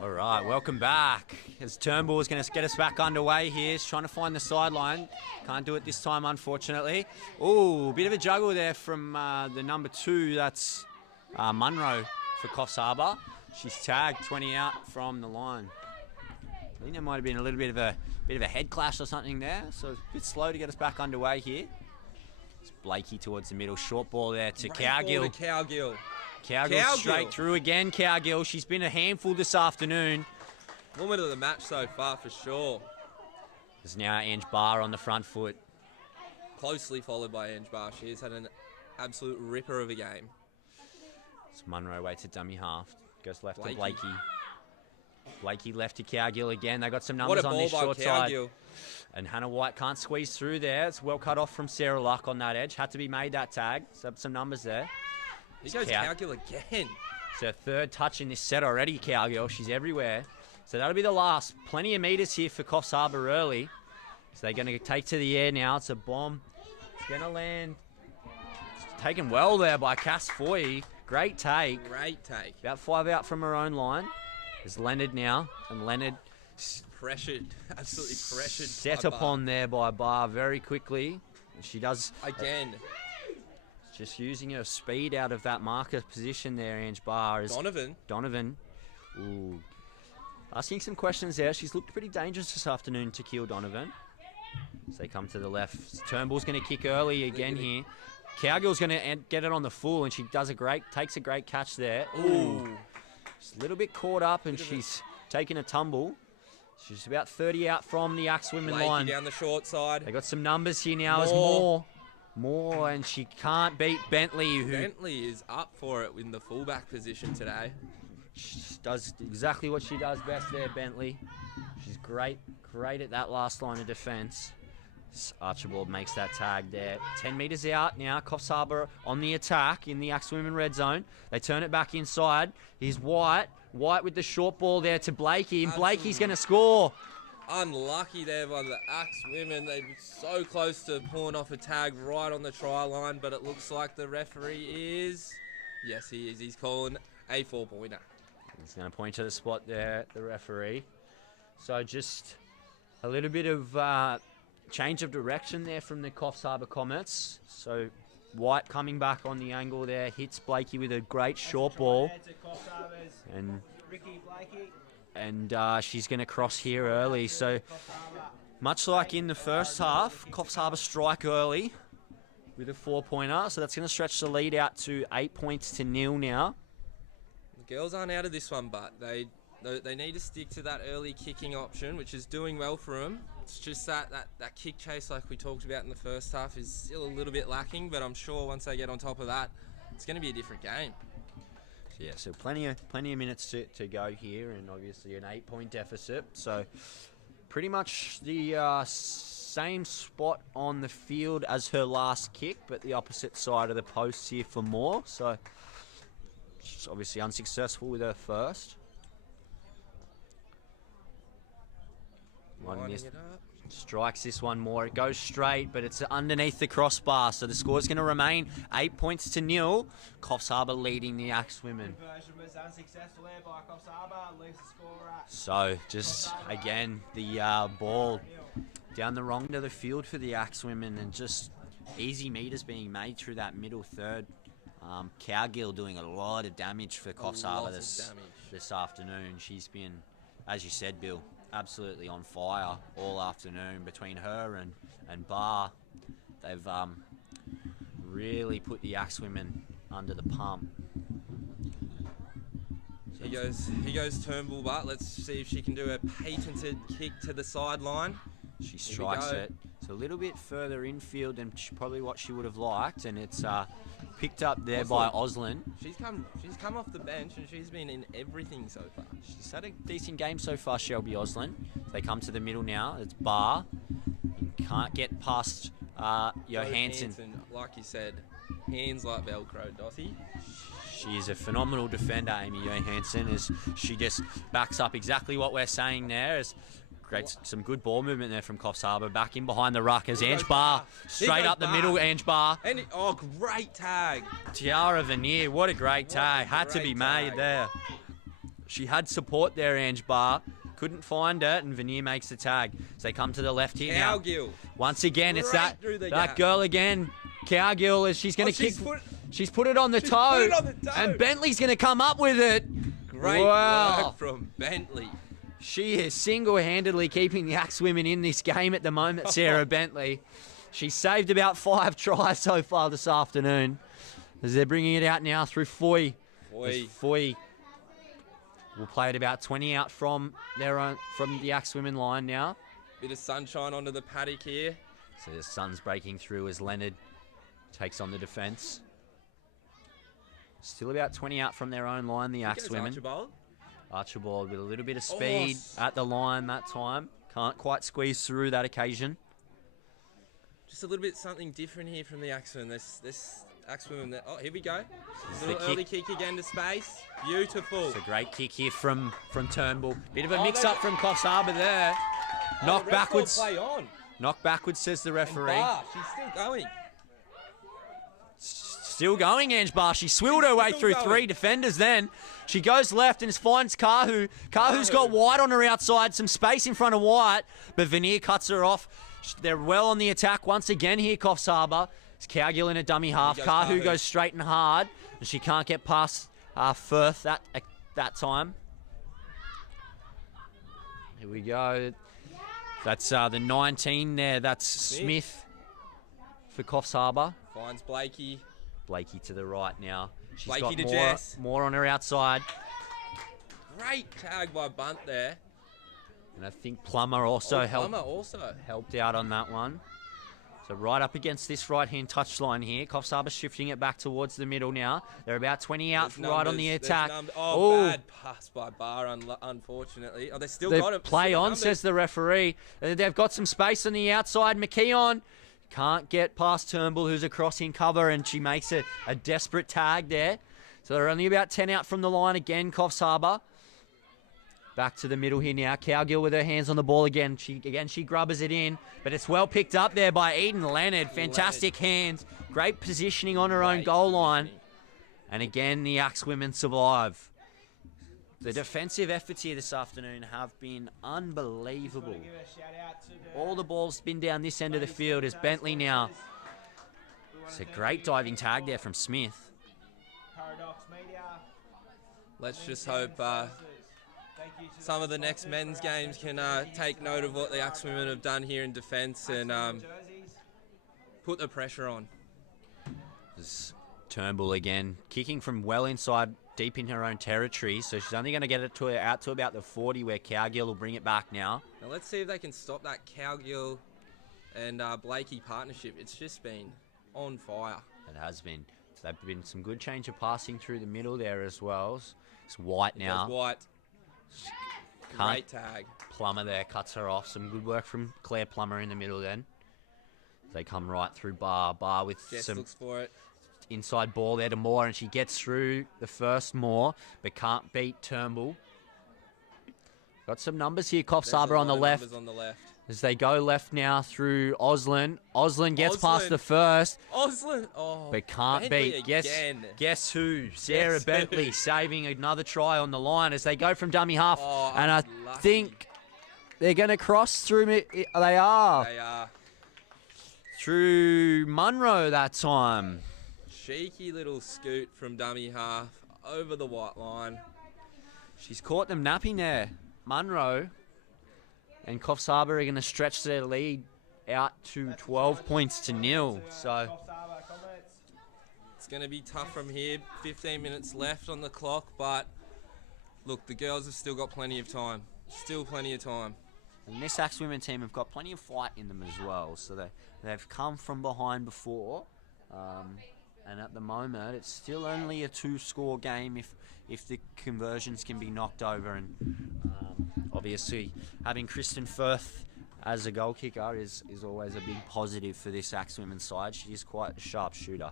All right, welcome back. As Turnbull is going to get us back underway here. He's trying to find the sideline. Can't do it this time, unfortunately. Ooh, bit of a juggle there from the number 2. That's Munro for Coffs Harbour. She's tagged 20 out from the line. I think there might have been a little bit of a head clash or something there. So a bit slow to get us back underway here. It's Blakey towards the middle. Short ball there to Cowgill. Cowgill straight through again. Cowgill, she's been a handful this afternoon. Woman of the match so far for sure. There's now Ange Barr on the front foot. Closely followed by Ange Barr. She has had an absolute ripper of a game. It's Munro way to dummy half. Goes left to Blakey. Blakey left to Cowgill again. They got some numbers on this short side. And Hannah White can't squeeze through there. It's well cut off from Sarah Luck on that edge. Had to be made that tag. So some numbers there. He goes Cowgill again. It's her third touch in this set already, Cowgill. She's everywhere. So that'll be the last. Plenty of meters here for Coffs Harbour early. So they're going to take to the air now. It's a bomb. It's going to land. It's taken well there by Cass Foy. Great take. Great take. About 5 out from her own line. There's Leonard now. And Leonard... Pressured. Absolutely pressured. Set upon there by Barr very quickly. She does... Again. Just using her speed out of that marker position there, Ange Barr. Donovan. Ooh. Asking some questions there. She's looked pretty dangerous this afternoon to kill Donovan. As they come to the left. Turnbull's going to kick early again here. Cowgill's going to get it on the full, and she takes a great catch there. Ooh. She's a little bit caught up, and she's taking a tumble. She's about 30 out from the Axemen line. Down the short side. They got some numbers here now. More, and she can't beat Bentley. Bentley is up for it in the fullback position today. She does exactly what she does best there, Bentley. She's great at that last line of defence. Archibald makes that tag there. 10 metres out now. Coffs Harbour on the attack in the Axemen red zone. They turn it back inside. Here's White. White with the short ball there to Blakey, and Blakey's going to score. Unlucky there by the Axemen. They were so close to pulling off a tag right on the try line, but it looks like the referee is... Yes, he is. He's calling a 4-pointer. He's going to point to the spot there, the referee. So just a little bit of change of direction there from the Coffs Harbour Comets. So White coming back on the angle there, hits Blakey with a great short ball. And she's going to cross here early. So much like in the first half, Coffs Harbour strike early with a 4-pointer. So that's going to stretch the lead out to 8 points to 0 now. The girls aren't out of this one, but they need to stick to that early kicking option, which is doing well for them. It's just that kick chase, like we talked about in the first half, is still a little bit lacking, but I'm sure once they get on top of that, it's going to be a different game. Yeah, so plenty of minutes to go here, and obviously an 8-point deficit. So pretty much the same spot on the field as her last kick, but the opposite side of the post here for Moore. So she's obviously unsuccessful with her first. Strikes this one more. It goes straight, but it's underneath the crossbar. So the score's going to remain 8 points to 0. Coffs Harbour leading the Axemen. So just again the ball down the wrong end of the field for the Axemen, and just easy meters being made through that middle third. Cowgill doing a lot of damage for Coffs Harbour this afternoon. She's been, as you said, Bill, absolutely on fire all afternoon. Between her and Barr, they've really put the Axemen under the pump. He goes Turnbull, but let's see if she can do a patented kick to the sideline. She strikes it. It's a little bit further infield than probably what she would have liked, and it's picked up there by Oslin. She's come off the bench, and she's been in everything so far. She's had a decent game so far, Shelby Oslin. They come to the middle now. It's Barr. Can't get past Johansson. Like you said, hands like Velcro, Dottie. She is a phenomenal defender, Amy Johansson, as she just backs up exactly what we're saying there. Some good ball movement there from Coffs Harbour. Back in behind the ruck as Ange Barr, straight up the middle, Ange Barr. Great tag. Tiara Veneer, what a great tag. Had to be made there. She had support there, Ange Barr. Couldn't find it, and Veneer makes the tag. So they come to the left here now. Cowgill. Once again, it's Straight through the that gap. girl again. Cowgill, as she's going to kick. She's put it on the toe. put it on the toe. And Bentley's going to come up with it. Great work from Bentley. She is single-handedly keeping the Axemen in this game at the moment, Sarah Bentley. She's saved about 5 tries so far this afternoon. As they're bringing it out now through Foy. Foy will play it about 20 out from the Axemen line now. Bit of sunshine onto the paddock here. So the sun's breaking through as Leonard takes on the defence. Still about 20 out from their own line, the Axemen. Archibald with a little bit of speed at the line that time. Can't quite squeeze through that occasion. Just a little bit something different here from the Axemen. This Axemen. Oh, here we go. Little early kick again to space. Beautiful. It's a great kick here from Turnbull. Bit of a mix-up from Coffs Harbour there. Knock backwards. Play on. Knock backwards, says the referee. She's still going. Still going, Ange Barr. She swilled her way through 3 defenders then. She goes left and finds Kahu. Kahu's got White on her outside, some space in front of White, but Veneer cuts her off. They're well on the attack once again here, Coffs Harbour. It's Cowgill in a dummy half. Kahu goes straight and hard, and she can't get past Firth that time. Here we go. That's the 19 there. That's Smith for Coffs Harbour. Finds Blakey. Blakey to the right now. She's Blakey to got Jess. more on her outside. Great tag by Bunt there. And I think Plummer also helped out on that one. So right up against this right-hand touchline here. Coffs Harbour shifting it back towards the middle now. They're about 20 out right on the attack. Bad pass by Barr, unfortunately. Oh, they still got it. Play on, says the referee. They've got some space on the outside. McKeon can't get past Turnbull, who's across in cover, and she makes a desperate tag there. So they're only about 10 out from the line again, Coffs Harbour. Back to the middle here now. Cowgill with her hands on the ball again. She grubbers it in, but it's well picked up there by Eden Leonard. Fantastic hands. Great positioning on her own goal line. And again, the Axemen survive. The defensive efforts here this afternoon have been unbelievable. All the ball's been down this end of the field as Bentley now. It's a great diving tag there from Smith. Let's just hope some of the next men's games can take note of what the Axemen have done here in defence and put the pressure on. This Turnbull again, kicking from well inside, deep in her own territory, so she's only going to get it out to about the 40 where Cowgill will bring it back now. Now let's see if they can stop that Cowgill and Blakey partnership. It's just been on fire. It has been. So there've been some good change of passing through the middle there as well. It's White now. White. Great tag. Plummer there cuts her off. Some good work from Claire Plummer in the middle then. They come right through Barr. Barr with Jess some looks for it. Inside ball there to Moore, and she gets through the first Moore, but can't beat Turnbull. Got some numbers here, Coffs Harbour on the left. As they go left now through Oslin. Oslin gets past the first. But can't beat. Guess who? Sarah Bentley saving another try on the line as they go from dummy half. And I think they're going to cross through. They are. Through Munro that time. Cheeky little scoot from dummy half over the white line. She's caught them napping there. Munro and Coffs Harbour are going to stretch their lead out to 12 points to 0. So it's going to be tough from here. 15 minutes left on the clock, but look, the girls have still got plenty of time. Still plenty of time. And this Axemen team have got plenty of fight in them as well. So they've come from behind before. And at the moment, it's still only a 2-score game if the conversions can be knocked over. And obviously, having Kristen Firth as a goal kicker is always a big positive for this Axemen side. She is quite a sharp shooter.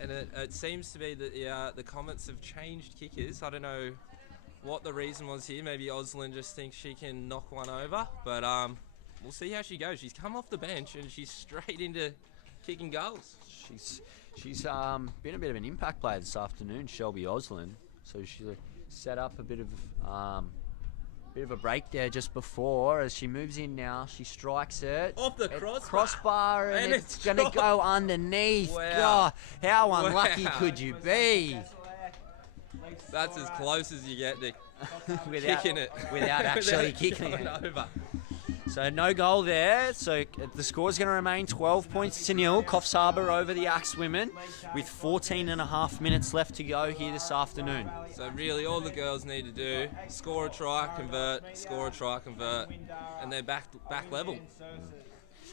And it seems to be that the Comets have changed kickers. I don't know what the reason was here. Maybe Oslin just thinks she can knock one over. But we'll see how she goes. She's come off the bench and she's straight into kicking goals. She's been a bit of an impact player this afternoon, Shelby Oslin. So set up a bit of a break there just before. As she moves in now, she strikes it Off the crossbar, and it's going to dropped. go underneath. Wow. God, how unlucky Wow. could you be? That's as close as you get, Nick. without, Kicking it. without actually kicking going it. over. So no goal there. So the score's going to remain 12 points to nil. Coffs Harbour over the Axemen with 14 and a half minutes left to go here this afternoon. So really, all the girls need to do, score a try, convert, and they're back level.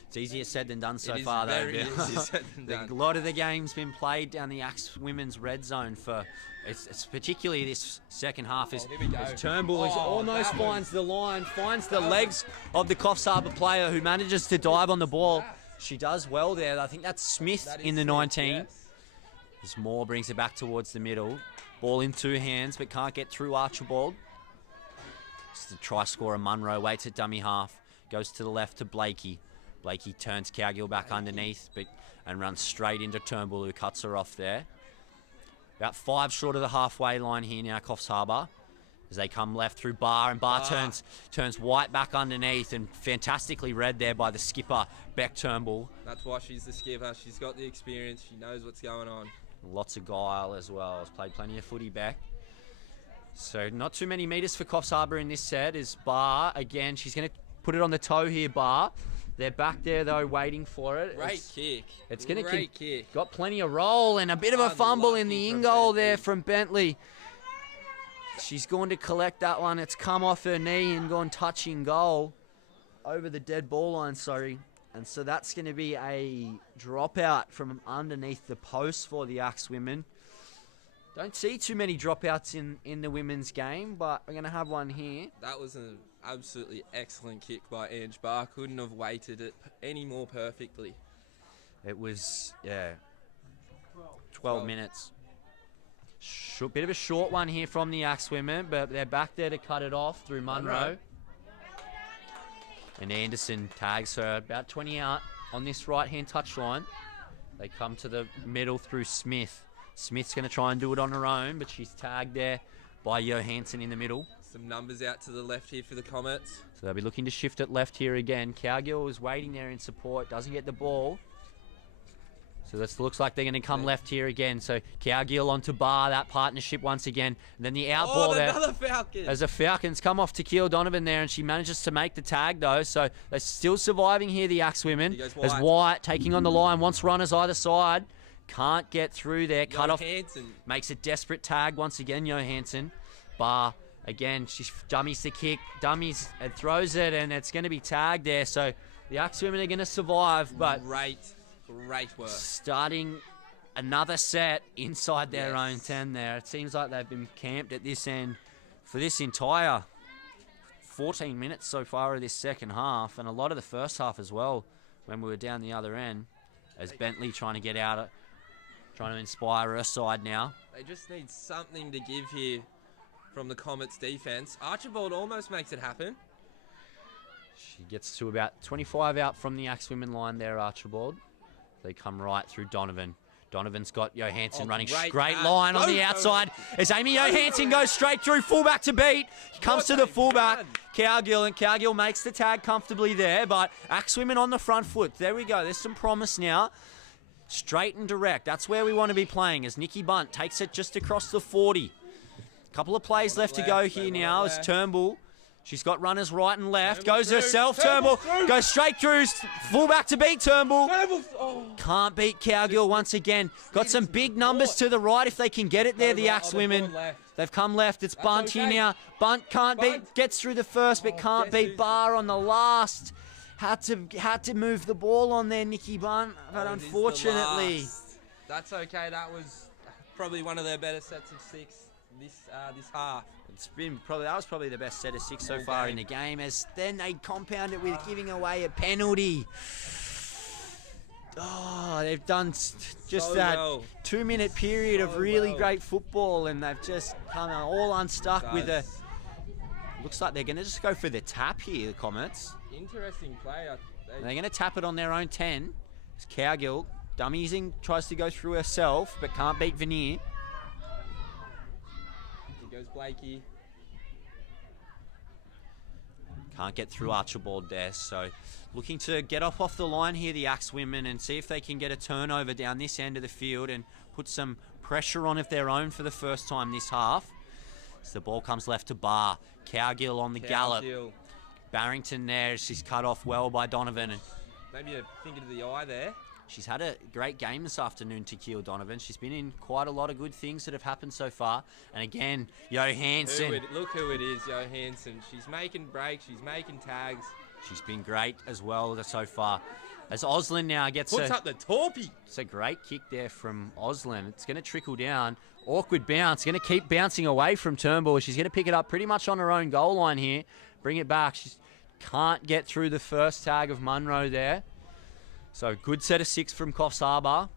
It's easier said than done so It is far, though. very Bill. easier said than done. A lot of the game's been played down the Axemen's red zone for. It's particularly this second half as, here we go. as Turnbull is almost that was- finds the line, finds the legs of the Coffs Harbour player who manages to dive on the ball. She does well there. I think that's Smith That is in the Smith, 19. yes. As Moore brings it back towards the middle. Ball in two hands, but can't get through Archibald. It's the try scorer Munro, waits at dummy half, goes to the left to Blakey. Blakey turns Cowgill back underneath and runs straight into Turnbull, who cuts her off there. About 5 short of the halfway line here now, Coffs Harbour, as they come left through Barr, and Barr turns White back underneath, and fantastically read there by the skipper, Beck Turnbull. That's why she's the skipper. She's got the experience. She knows what's going on. Lots of guile as well. Has played plenty of footy back. So not too many metres for Coffs Harbour in this set. Is Barr again? She's going to put it on the toe here, Barr. They're back there though, waiting for it. Great kick. It's going to Great kick. Got plenty of roll and a bit of a fumble in the in goal there from Bentley. She's going to collect that one. It's come off her knee and gone touching goal over the dead ball line. Sorry. And so that's going to be a dropout from underneath the post for the Axemen. Don't see too many dropouts in the women's game, but we're going to have one here. That was an absolutely excellent kick by Ange Barr. Couldn't have weighted it any more perfectly. It was, 12 minutes. Bit of a short one here from the Axemen, but they're back there to cut it off through Munro. And Anderson tags her about 20 out on this right-hand touchline. They come to the middle through Smith. Smith's going to try and do it on her own, but she's tagged there by Johansson in the middle. Some numbers out to the left here for the Comets. So they'll be looking to shift it left here again. Cowgill is waiting there in support, doesn't get the ball. So this looks like they're going to come left here again. So Cowgill onto Barr, that partnership once again. And then the out ball there. Another Falcon. As the Falcons come off to Keil Donovan there, and she manages to make the tag though. So they're still surviving here, the Axemen. As White taking on the line, wants runners either side. Can't get through there. Cut off. Makes a desperate tag once again, Johansson. Barr, again, she dummies the kick. Dummies and throws it, and it's going to be tagged there. So the Axemen are going to survive, but Great work. Starting another set inside their own 10 there. It seems like they've been camped at this end for this entire 14 minutes so far of this second half, and a lot of the first half as well when we were down the other end, as Bentley trying to get out, trying to inspire her side now. They just need something to give here from the Comets defense. Archibald almost makes it happen. She gets to about 25 out from the Axemen line there, Archibald. They come right through Donovan. Donovan's got Johansson running straight line on the outside as Amy Johansson goes straight through, fullback to beat. Comes to the fullback, Cowgill, and Cowgill makes the tag comfortably there, but Axemen on the front foot. There we go. There's some promise now. Straight and direct. That's where we want to be playing as Nikki Bunt takes it just across the 40. Couple of plays left to go here now as Turnbull. She's got runners right and left. Goes herself. Turnbull goes straight through. Fullback to beat Turnbull. Can't beat Cowgill once again. Got some big numbers to the right if they can get it there, the Axemen. They've come left. It's Bunt here now. Bunt can't beat. Gets through the first, but can't beat Barr on the last. Had to move the ball on there, Nikki Bunt. But unfortunately, that's okay. That was probably one of their better sets of 6 this half. That was probably the best set of 6 so far in the game, as then they compound it with giving away a penalty. Oh, they've done just that 2-minute period of really great football, and they've just kind of all unstuck with a... Looks like they're going to just go for the tap here, the Comets. Interesting play. They're going to tap it on their own 10. It's Cowgill. Dummiesing tries to go through herself, but can't beat Veneer. Here goes Blakey. Can't get through Archibald there, so looking to get off the line here, the Axemen, and see if they can get a turnover down this end of the field and put some pressure on of their own for the first time this half. So the ball comes left to Barr. Cowgill on the gallop. Barrington there, she's cut off well by Donovan. And maybe a finger to the eye there. She's had a great game this afternoon, Tequila Donovan. She's been in quite a lot of good things that have happened so far. And again, Johansson. Look who it is, Johansson. She's making breaks, she's making tags. She's been great as well so far. As Oslin now puts up the torpy. It's a great kick there from Oslin. It's going to trickle down. Awkward bounce. Going to keep bouncing away from Turnbull. She's going to pick it up pretty much on her own goal line here. Bring it back. She can't get through the first tag of Munro there. So good set of 6 from Coffs Harbour.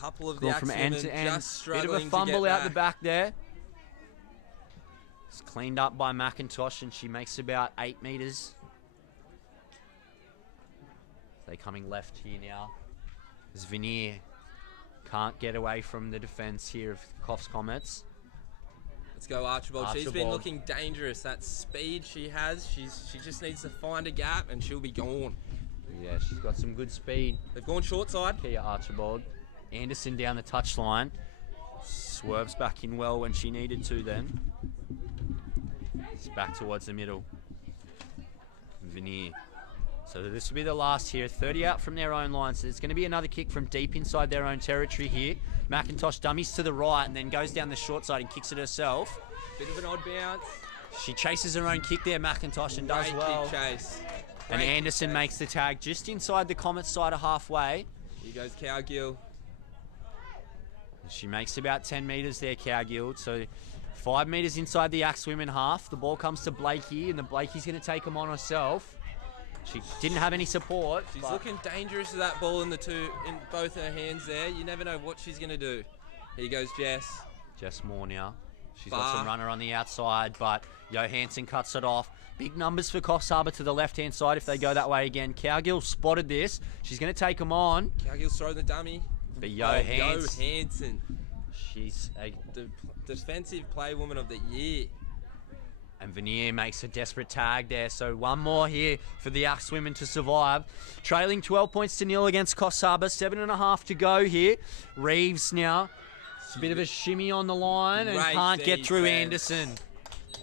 Couple of the Axemen just struggling. Bit of a fumble out the back there. It's cleaned up by McIntosh, and she makes about 8 metres. They're coming left here now. As Veneer can't get away from the defence here of Coffs Comets. Let's go Archibald. She's been looking dangerous. That speed she has, she just needs to find a gap and she'll be gone. Yeah, she's got some good speed. They've gone short side. Kia Archibald. Anderson down the touchline. Swerves back in well when she needed to then. It's back towards the middle. Veneer. So this will be the last here. 30 out from their own line. So there's going to be another kick from deep inside their own territory here. McIntosh dummies to the right and then goes down the short side and kicks it herself. Bit of an odd bounce. She chases her own kick there, McIntosh, and does well. Kick chase. And Anderson makes the tag just inside the Comets side of halfway. Here goes Cowgill. She makes about 10 metres there, Cowgill. So 5 metres inside the Axemen half. The ball comes to Blakey, and the Blakey's going to take him on herself. She didn't have any support. She's looking dangerous with that ball in both her hands there. You never know what she's going to do. Here goes Jess. Jess Moore now. She's got some runner on the outside, but Johansson cuts it off. Big numbers for Coffs Harbour to the left-hand side if they go that way again. Cowgill spotted this. She's going to take him on. Cowgill's throwing the dummy. But Johansson. Johansson. She's a defensive playwoman of the year. And Veneer makes a desperate tag there. So one more here for the Axemen to survive. Trailing 12 points to 0 against Coffs Harbour. 7.5 to go here. Reeves now. It's a bit of a shimmy on the line and can't get through Anderson.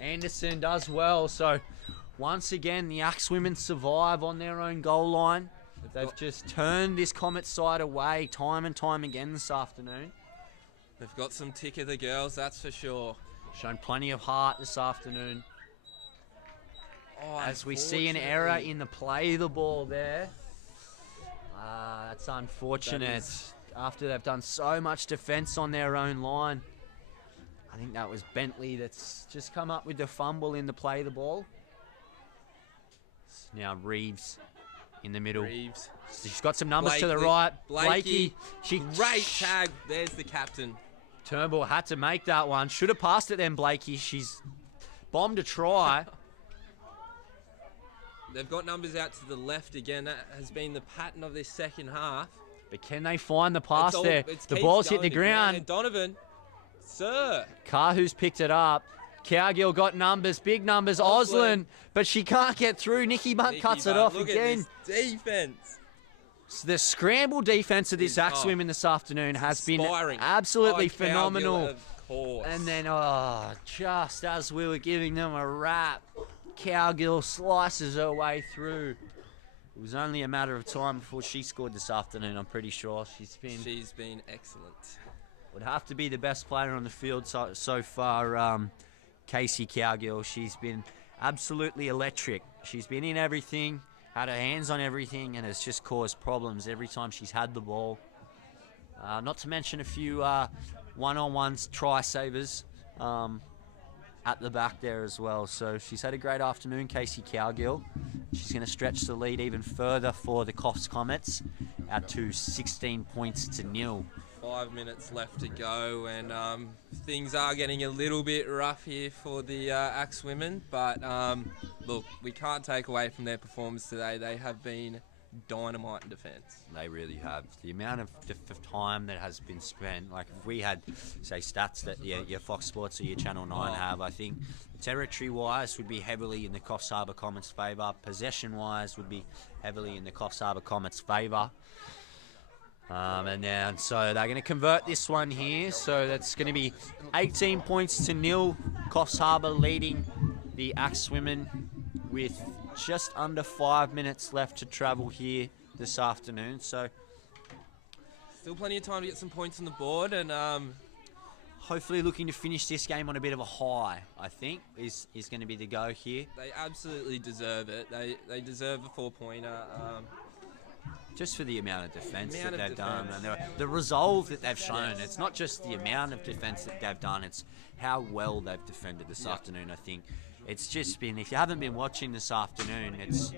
Anderson does well. So once again, the Axemen survive on their own goal line. They've just turned this Comet side away time and time again this afternoon. They've got some tick of the girls, that's for sure. Shown plenty of heart this afternoon. As we see an error in the play of the ball there. That's unfortunate. After they've done so much defence on their own line. I think that was Bentley that's just come up with the fumble in the play of the ball. Now Reeves in the middle. Reeves. She's got some numbers to the right. Blakey. Great tag. There's the captain. Turnbull had to make that one. Should have passed it then, Blakey. She's bombed a try. They've got numbers out to the left again. That has been the pattern of this second half. But can they find the pass there? The ball's hit the ground. And Donovan, sir. Kahu's picked it up. Cowgill got numbers, big numbers. Oslin, but she can't get through. Nikki Bunt cuts it off again. At this defense. So the scramble defense of this Axemen this afternoon has been absolutely phenomenal. Of course. And then, just as we were giving them a wrap, Cowgill slices her way through. It was only a matter of time before she scored this afternoon, I'm pretty sure. She's been excellent. Would have to be the best player on the field so far, Casey Cowgill. She's been absolutely electric. She's been in everything, had her hands on everything, and has just caused problems every time she's had the ball. Not to mention a few one-on-ones, try-savers at the back there as well. So she's had a great afternoon, Casey Cowgill. She's going to stretch the lead even further for the Coffs Comets out to 16 points to 0. 5 minutes left to go, and things are getting a little bit rough here for the Axemen. But look, we can't take away from their performance today. They have been dynamite in defence. They really have. The amount of time that has been spent, like if we had, say, stats that your Fox Sports or your Channel 9 have, I think territory-wise would be heavily in the Coffs Harbour Comets' favour. Possession-wise would be heavily in the Coffs Harbour Comets' favour. And so they're going to convert this one here. So that's going to be 18 points to 0. Coffs Harbour leading the Axemen with just under 5 minutes left to travel here this afternoon. So still plenty of time to get some points on the board, and hopefully looking to finish this game on a bit of a high, I think, is going to be the go here. They absolutely deserve it. They deserve a 4-pointer. Just for the amount of defence that they've done and the resolve that they've shown. It's not just the amount of defence that they've done, it's how well they've defended this afternoon, I think. It's just been, if you haven't been watching this afternoon, it's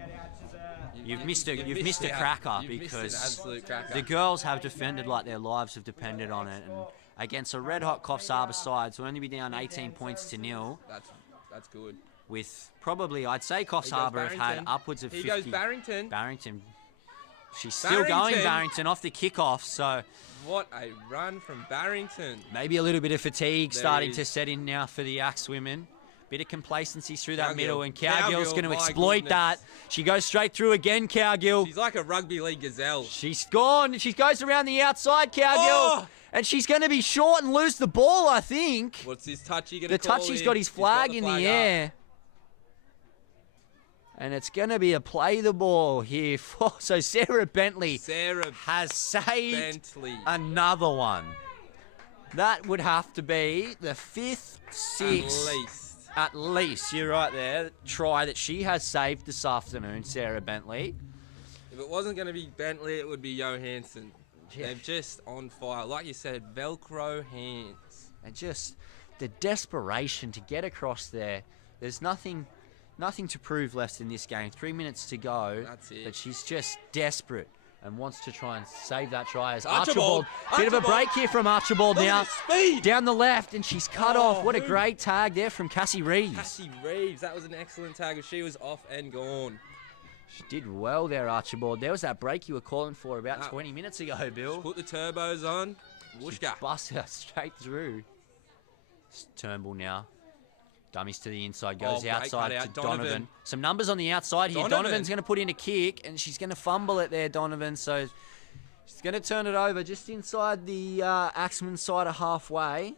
you've missed a cracker, because the girls have defended like their lives have depended on it, and against a red-hot Coffs Harbour side, so only be down 18 points to 0. That's good. With probably, I'd say Coffs Harbour have had upwards of 50. Here goes Barrington. Barrington. She's still going, Barrington, off the kickoff, so... What a run from Barrington. Maybe a little bit of fatigue starting to set in now for the Axewomen. Bit of complacency through that middle, and Cowgill's going to exploit that. She goes straight through again, Cowgill. She's like a rugby league gazelle. She's gone. She goes around the outside, Cowgill. And she's going to be short and lose the ball, I think. What's his touchy going to call? The touchy's got his flag in the air. And it's going to be a play the ball here. So Sarah Bentley has saved another one. That would have to be the 5th, 6th, at least, you're right there, try that she has saved this afternoon, Sarah Bentley. If it wasn't going to be Bentley, it would be Johansson. Yeah. They're just on fire. Like you said, Velcro hands. And just the desperation to get across there. There's nothing to prove left in this game. 3 minutes to go. That's it. But she's just desperate and wants to try and save that try. As Archibald. Bit of a break here from Archibald now. Down the left, and she's cut off. What a great tag there from Cassie Reeves. Cassie Reeves, that was an excellent tag. If she was off and gone. She did well there, Archibald. There was that break you were calling for about 20 minutes ago, Bill. Put the turbos on. Whooshka. Bust her straight through. It's Turnbull now. Dummies to the inside, goes outside to Donovan. Some numbers on the outside here. Donovan's going to put in a kick, and she's going to fumble it there, Donovan. So she's going to turn it over just inside the Axemen side of halfway.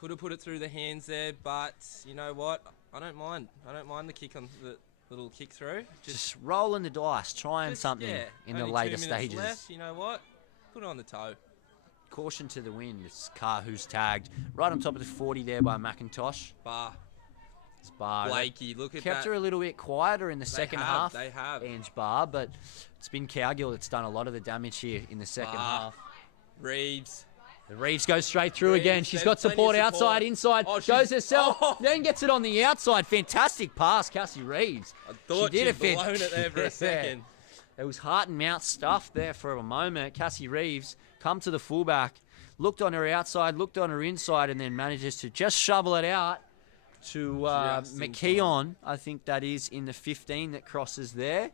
Could have put it through the hands there, but you know what? I don't mind. I don't mind the kick on the little kick through. Just rolling the dice, trying something in the later stages. Left, you know what? Put it on the toe. Caution to the wind. It's Carr who's tagged right on top of the 40 there by McIntosh. It's Barr. Blakey, look at that. Kept her a little bit quieter in the second half. They have. Ange Barr, but it's been Cowgill that's done a lot of the damage here in the second half. Reeves. The Reeves goes straight through again. She's got support outside, inside, goes herself, then gets it on the outside. Fantastic pass, Cassie Reeves. I thought she'd blown it there for a second. It was heart and mouth stuff there for a moment. Cassie Reeves come to the fullback, looked on her outside, looked on her inside, and then manages to just shovel it out to McKeon. I think that is in the 15 that crosses there.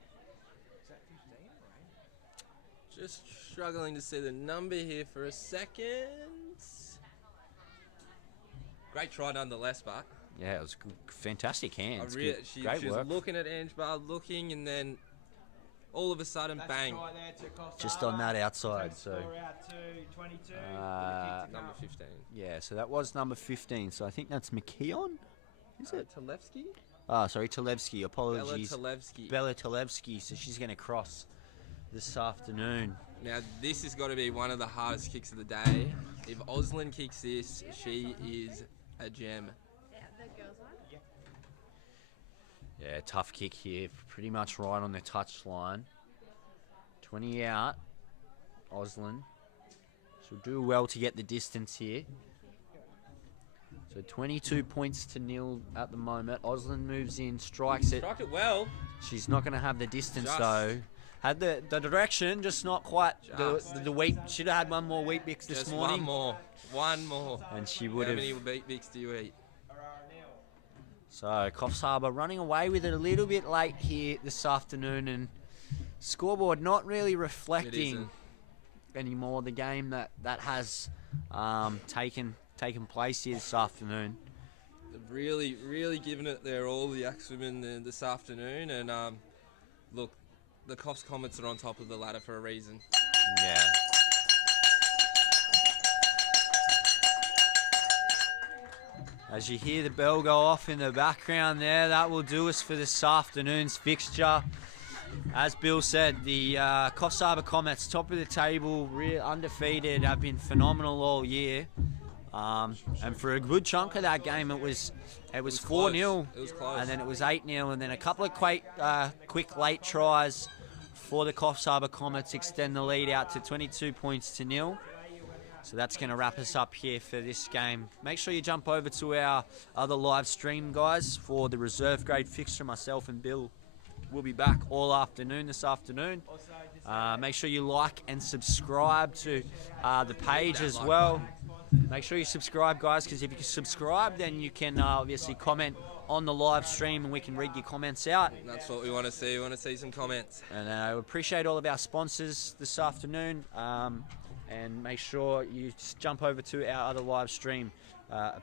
Just struggling to see the number here for a second. Great try nonetheless, but yeah, it was fantastic hands. She was looking at Ange Barr, looking, and then all of a sudden, bang. Just on that outside. So number 15. Yeah, so that was number 15. So I think that's McKeon, is it? Talevsky? Oh, sorry, Talevsky. Apologies. Bella Talevsky. So she's going to cross this afternoon. Now, this has got to be one of the hardest kicks of the day. If Oslin kicks this, she is a gem. Yeah, tough kick here. Pretty much right on the touchline. 20 out. Oslin. She'll do well to get the distance here. So 22 points to 0 at the moment. Oslin moves in, strikes it. Struck it well. She's not going to have the distance though. Had the direction, just not quite the wheat. Should have had one more wheat bix this morning. One more. And she would have. How many wheat bix do you eat? So Coffs Harbour running away with it a little bit late here this afternoon, and Scoreboard not really It reflecting isn't. anymore the game that has taken place here this afternoon. They've really given it their all, the Axemen, this afternoon. And look, the Coffs Comets are on top of the ladder for a reason. Yeah. As you hear the bell go off in the background there, that will do us for this afternoon's fixture. As Bill said, the Coffs Harbour Comets, top of the table, undefeated, have been phenomenal all year. And for a good chunk of that game, it was 4-0. It was close. And then it was 8-0, and then a couple of quick late tries for the Coffs Harbour Comets extend the lead out to 22 points to 0. So that's going to wrap us up here for this game. Make sure you jump over to our other live stream, guys, for the reserve grade fixture. Myself and Bill will be back all afternoon this afternoon. Make sure you like and subscribe to the page as well. Make sure you subscribe, guys, because if you can subscribe, then you can obviously comment on the live stream and we can read your comments out. That's what we want to see. We want to see some comments. And I appreciate all of our sponsors this afternoon. And make sure you jump over to our other live stream.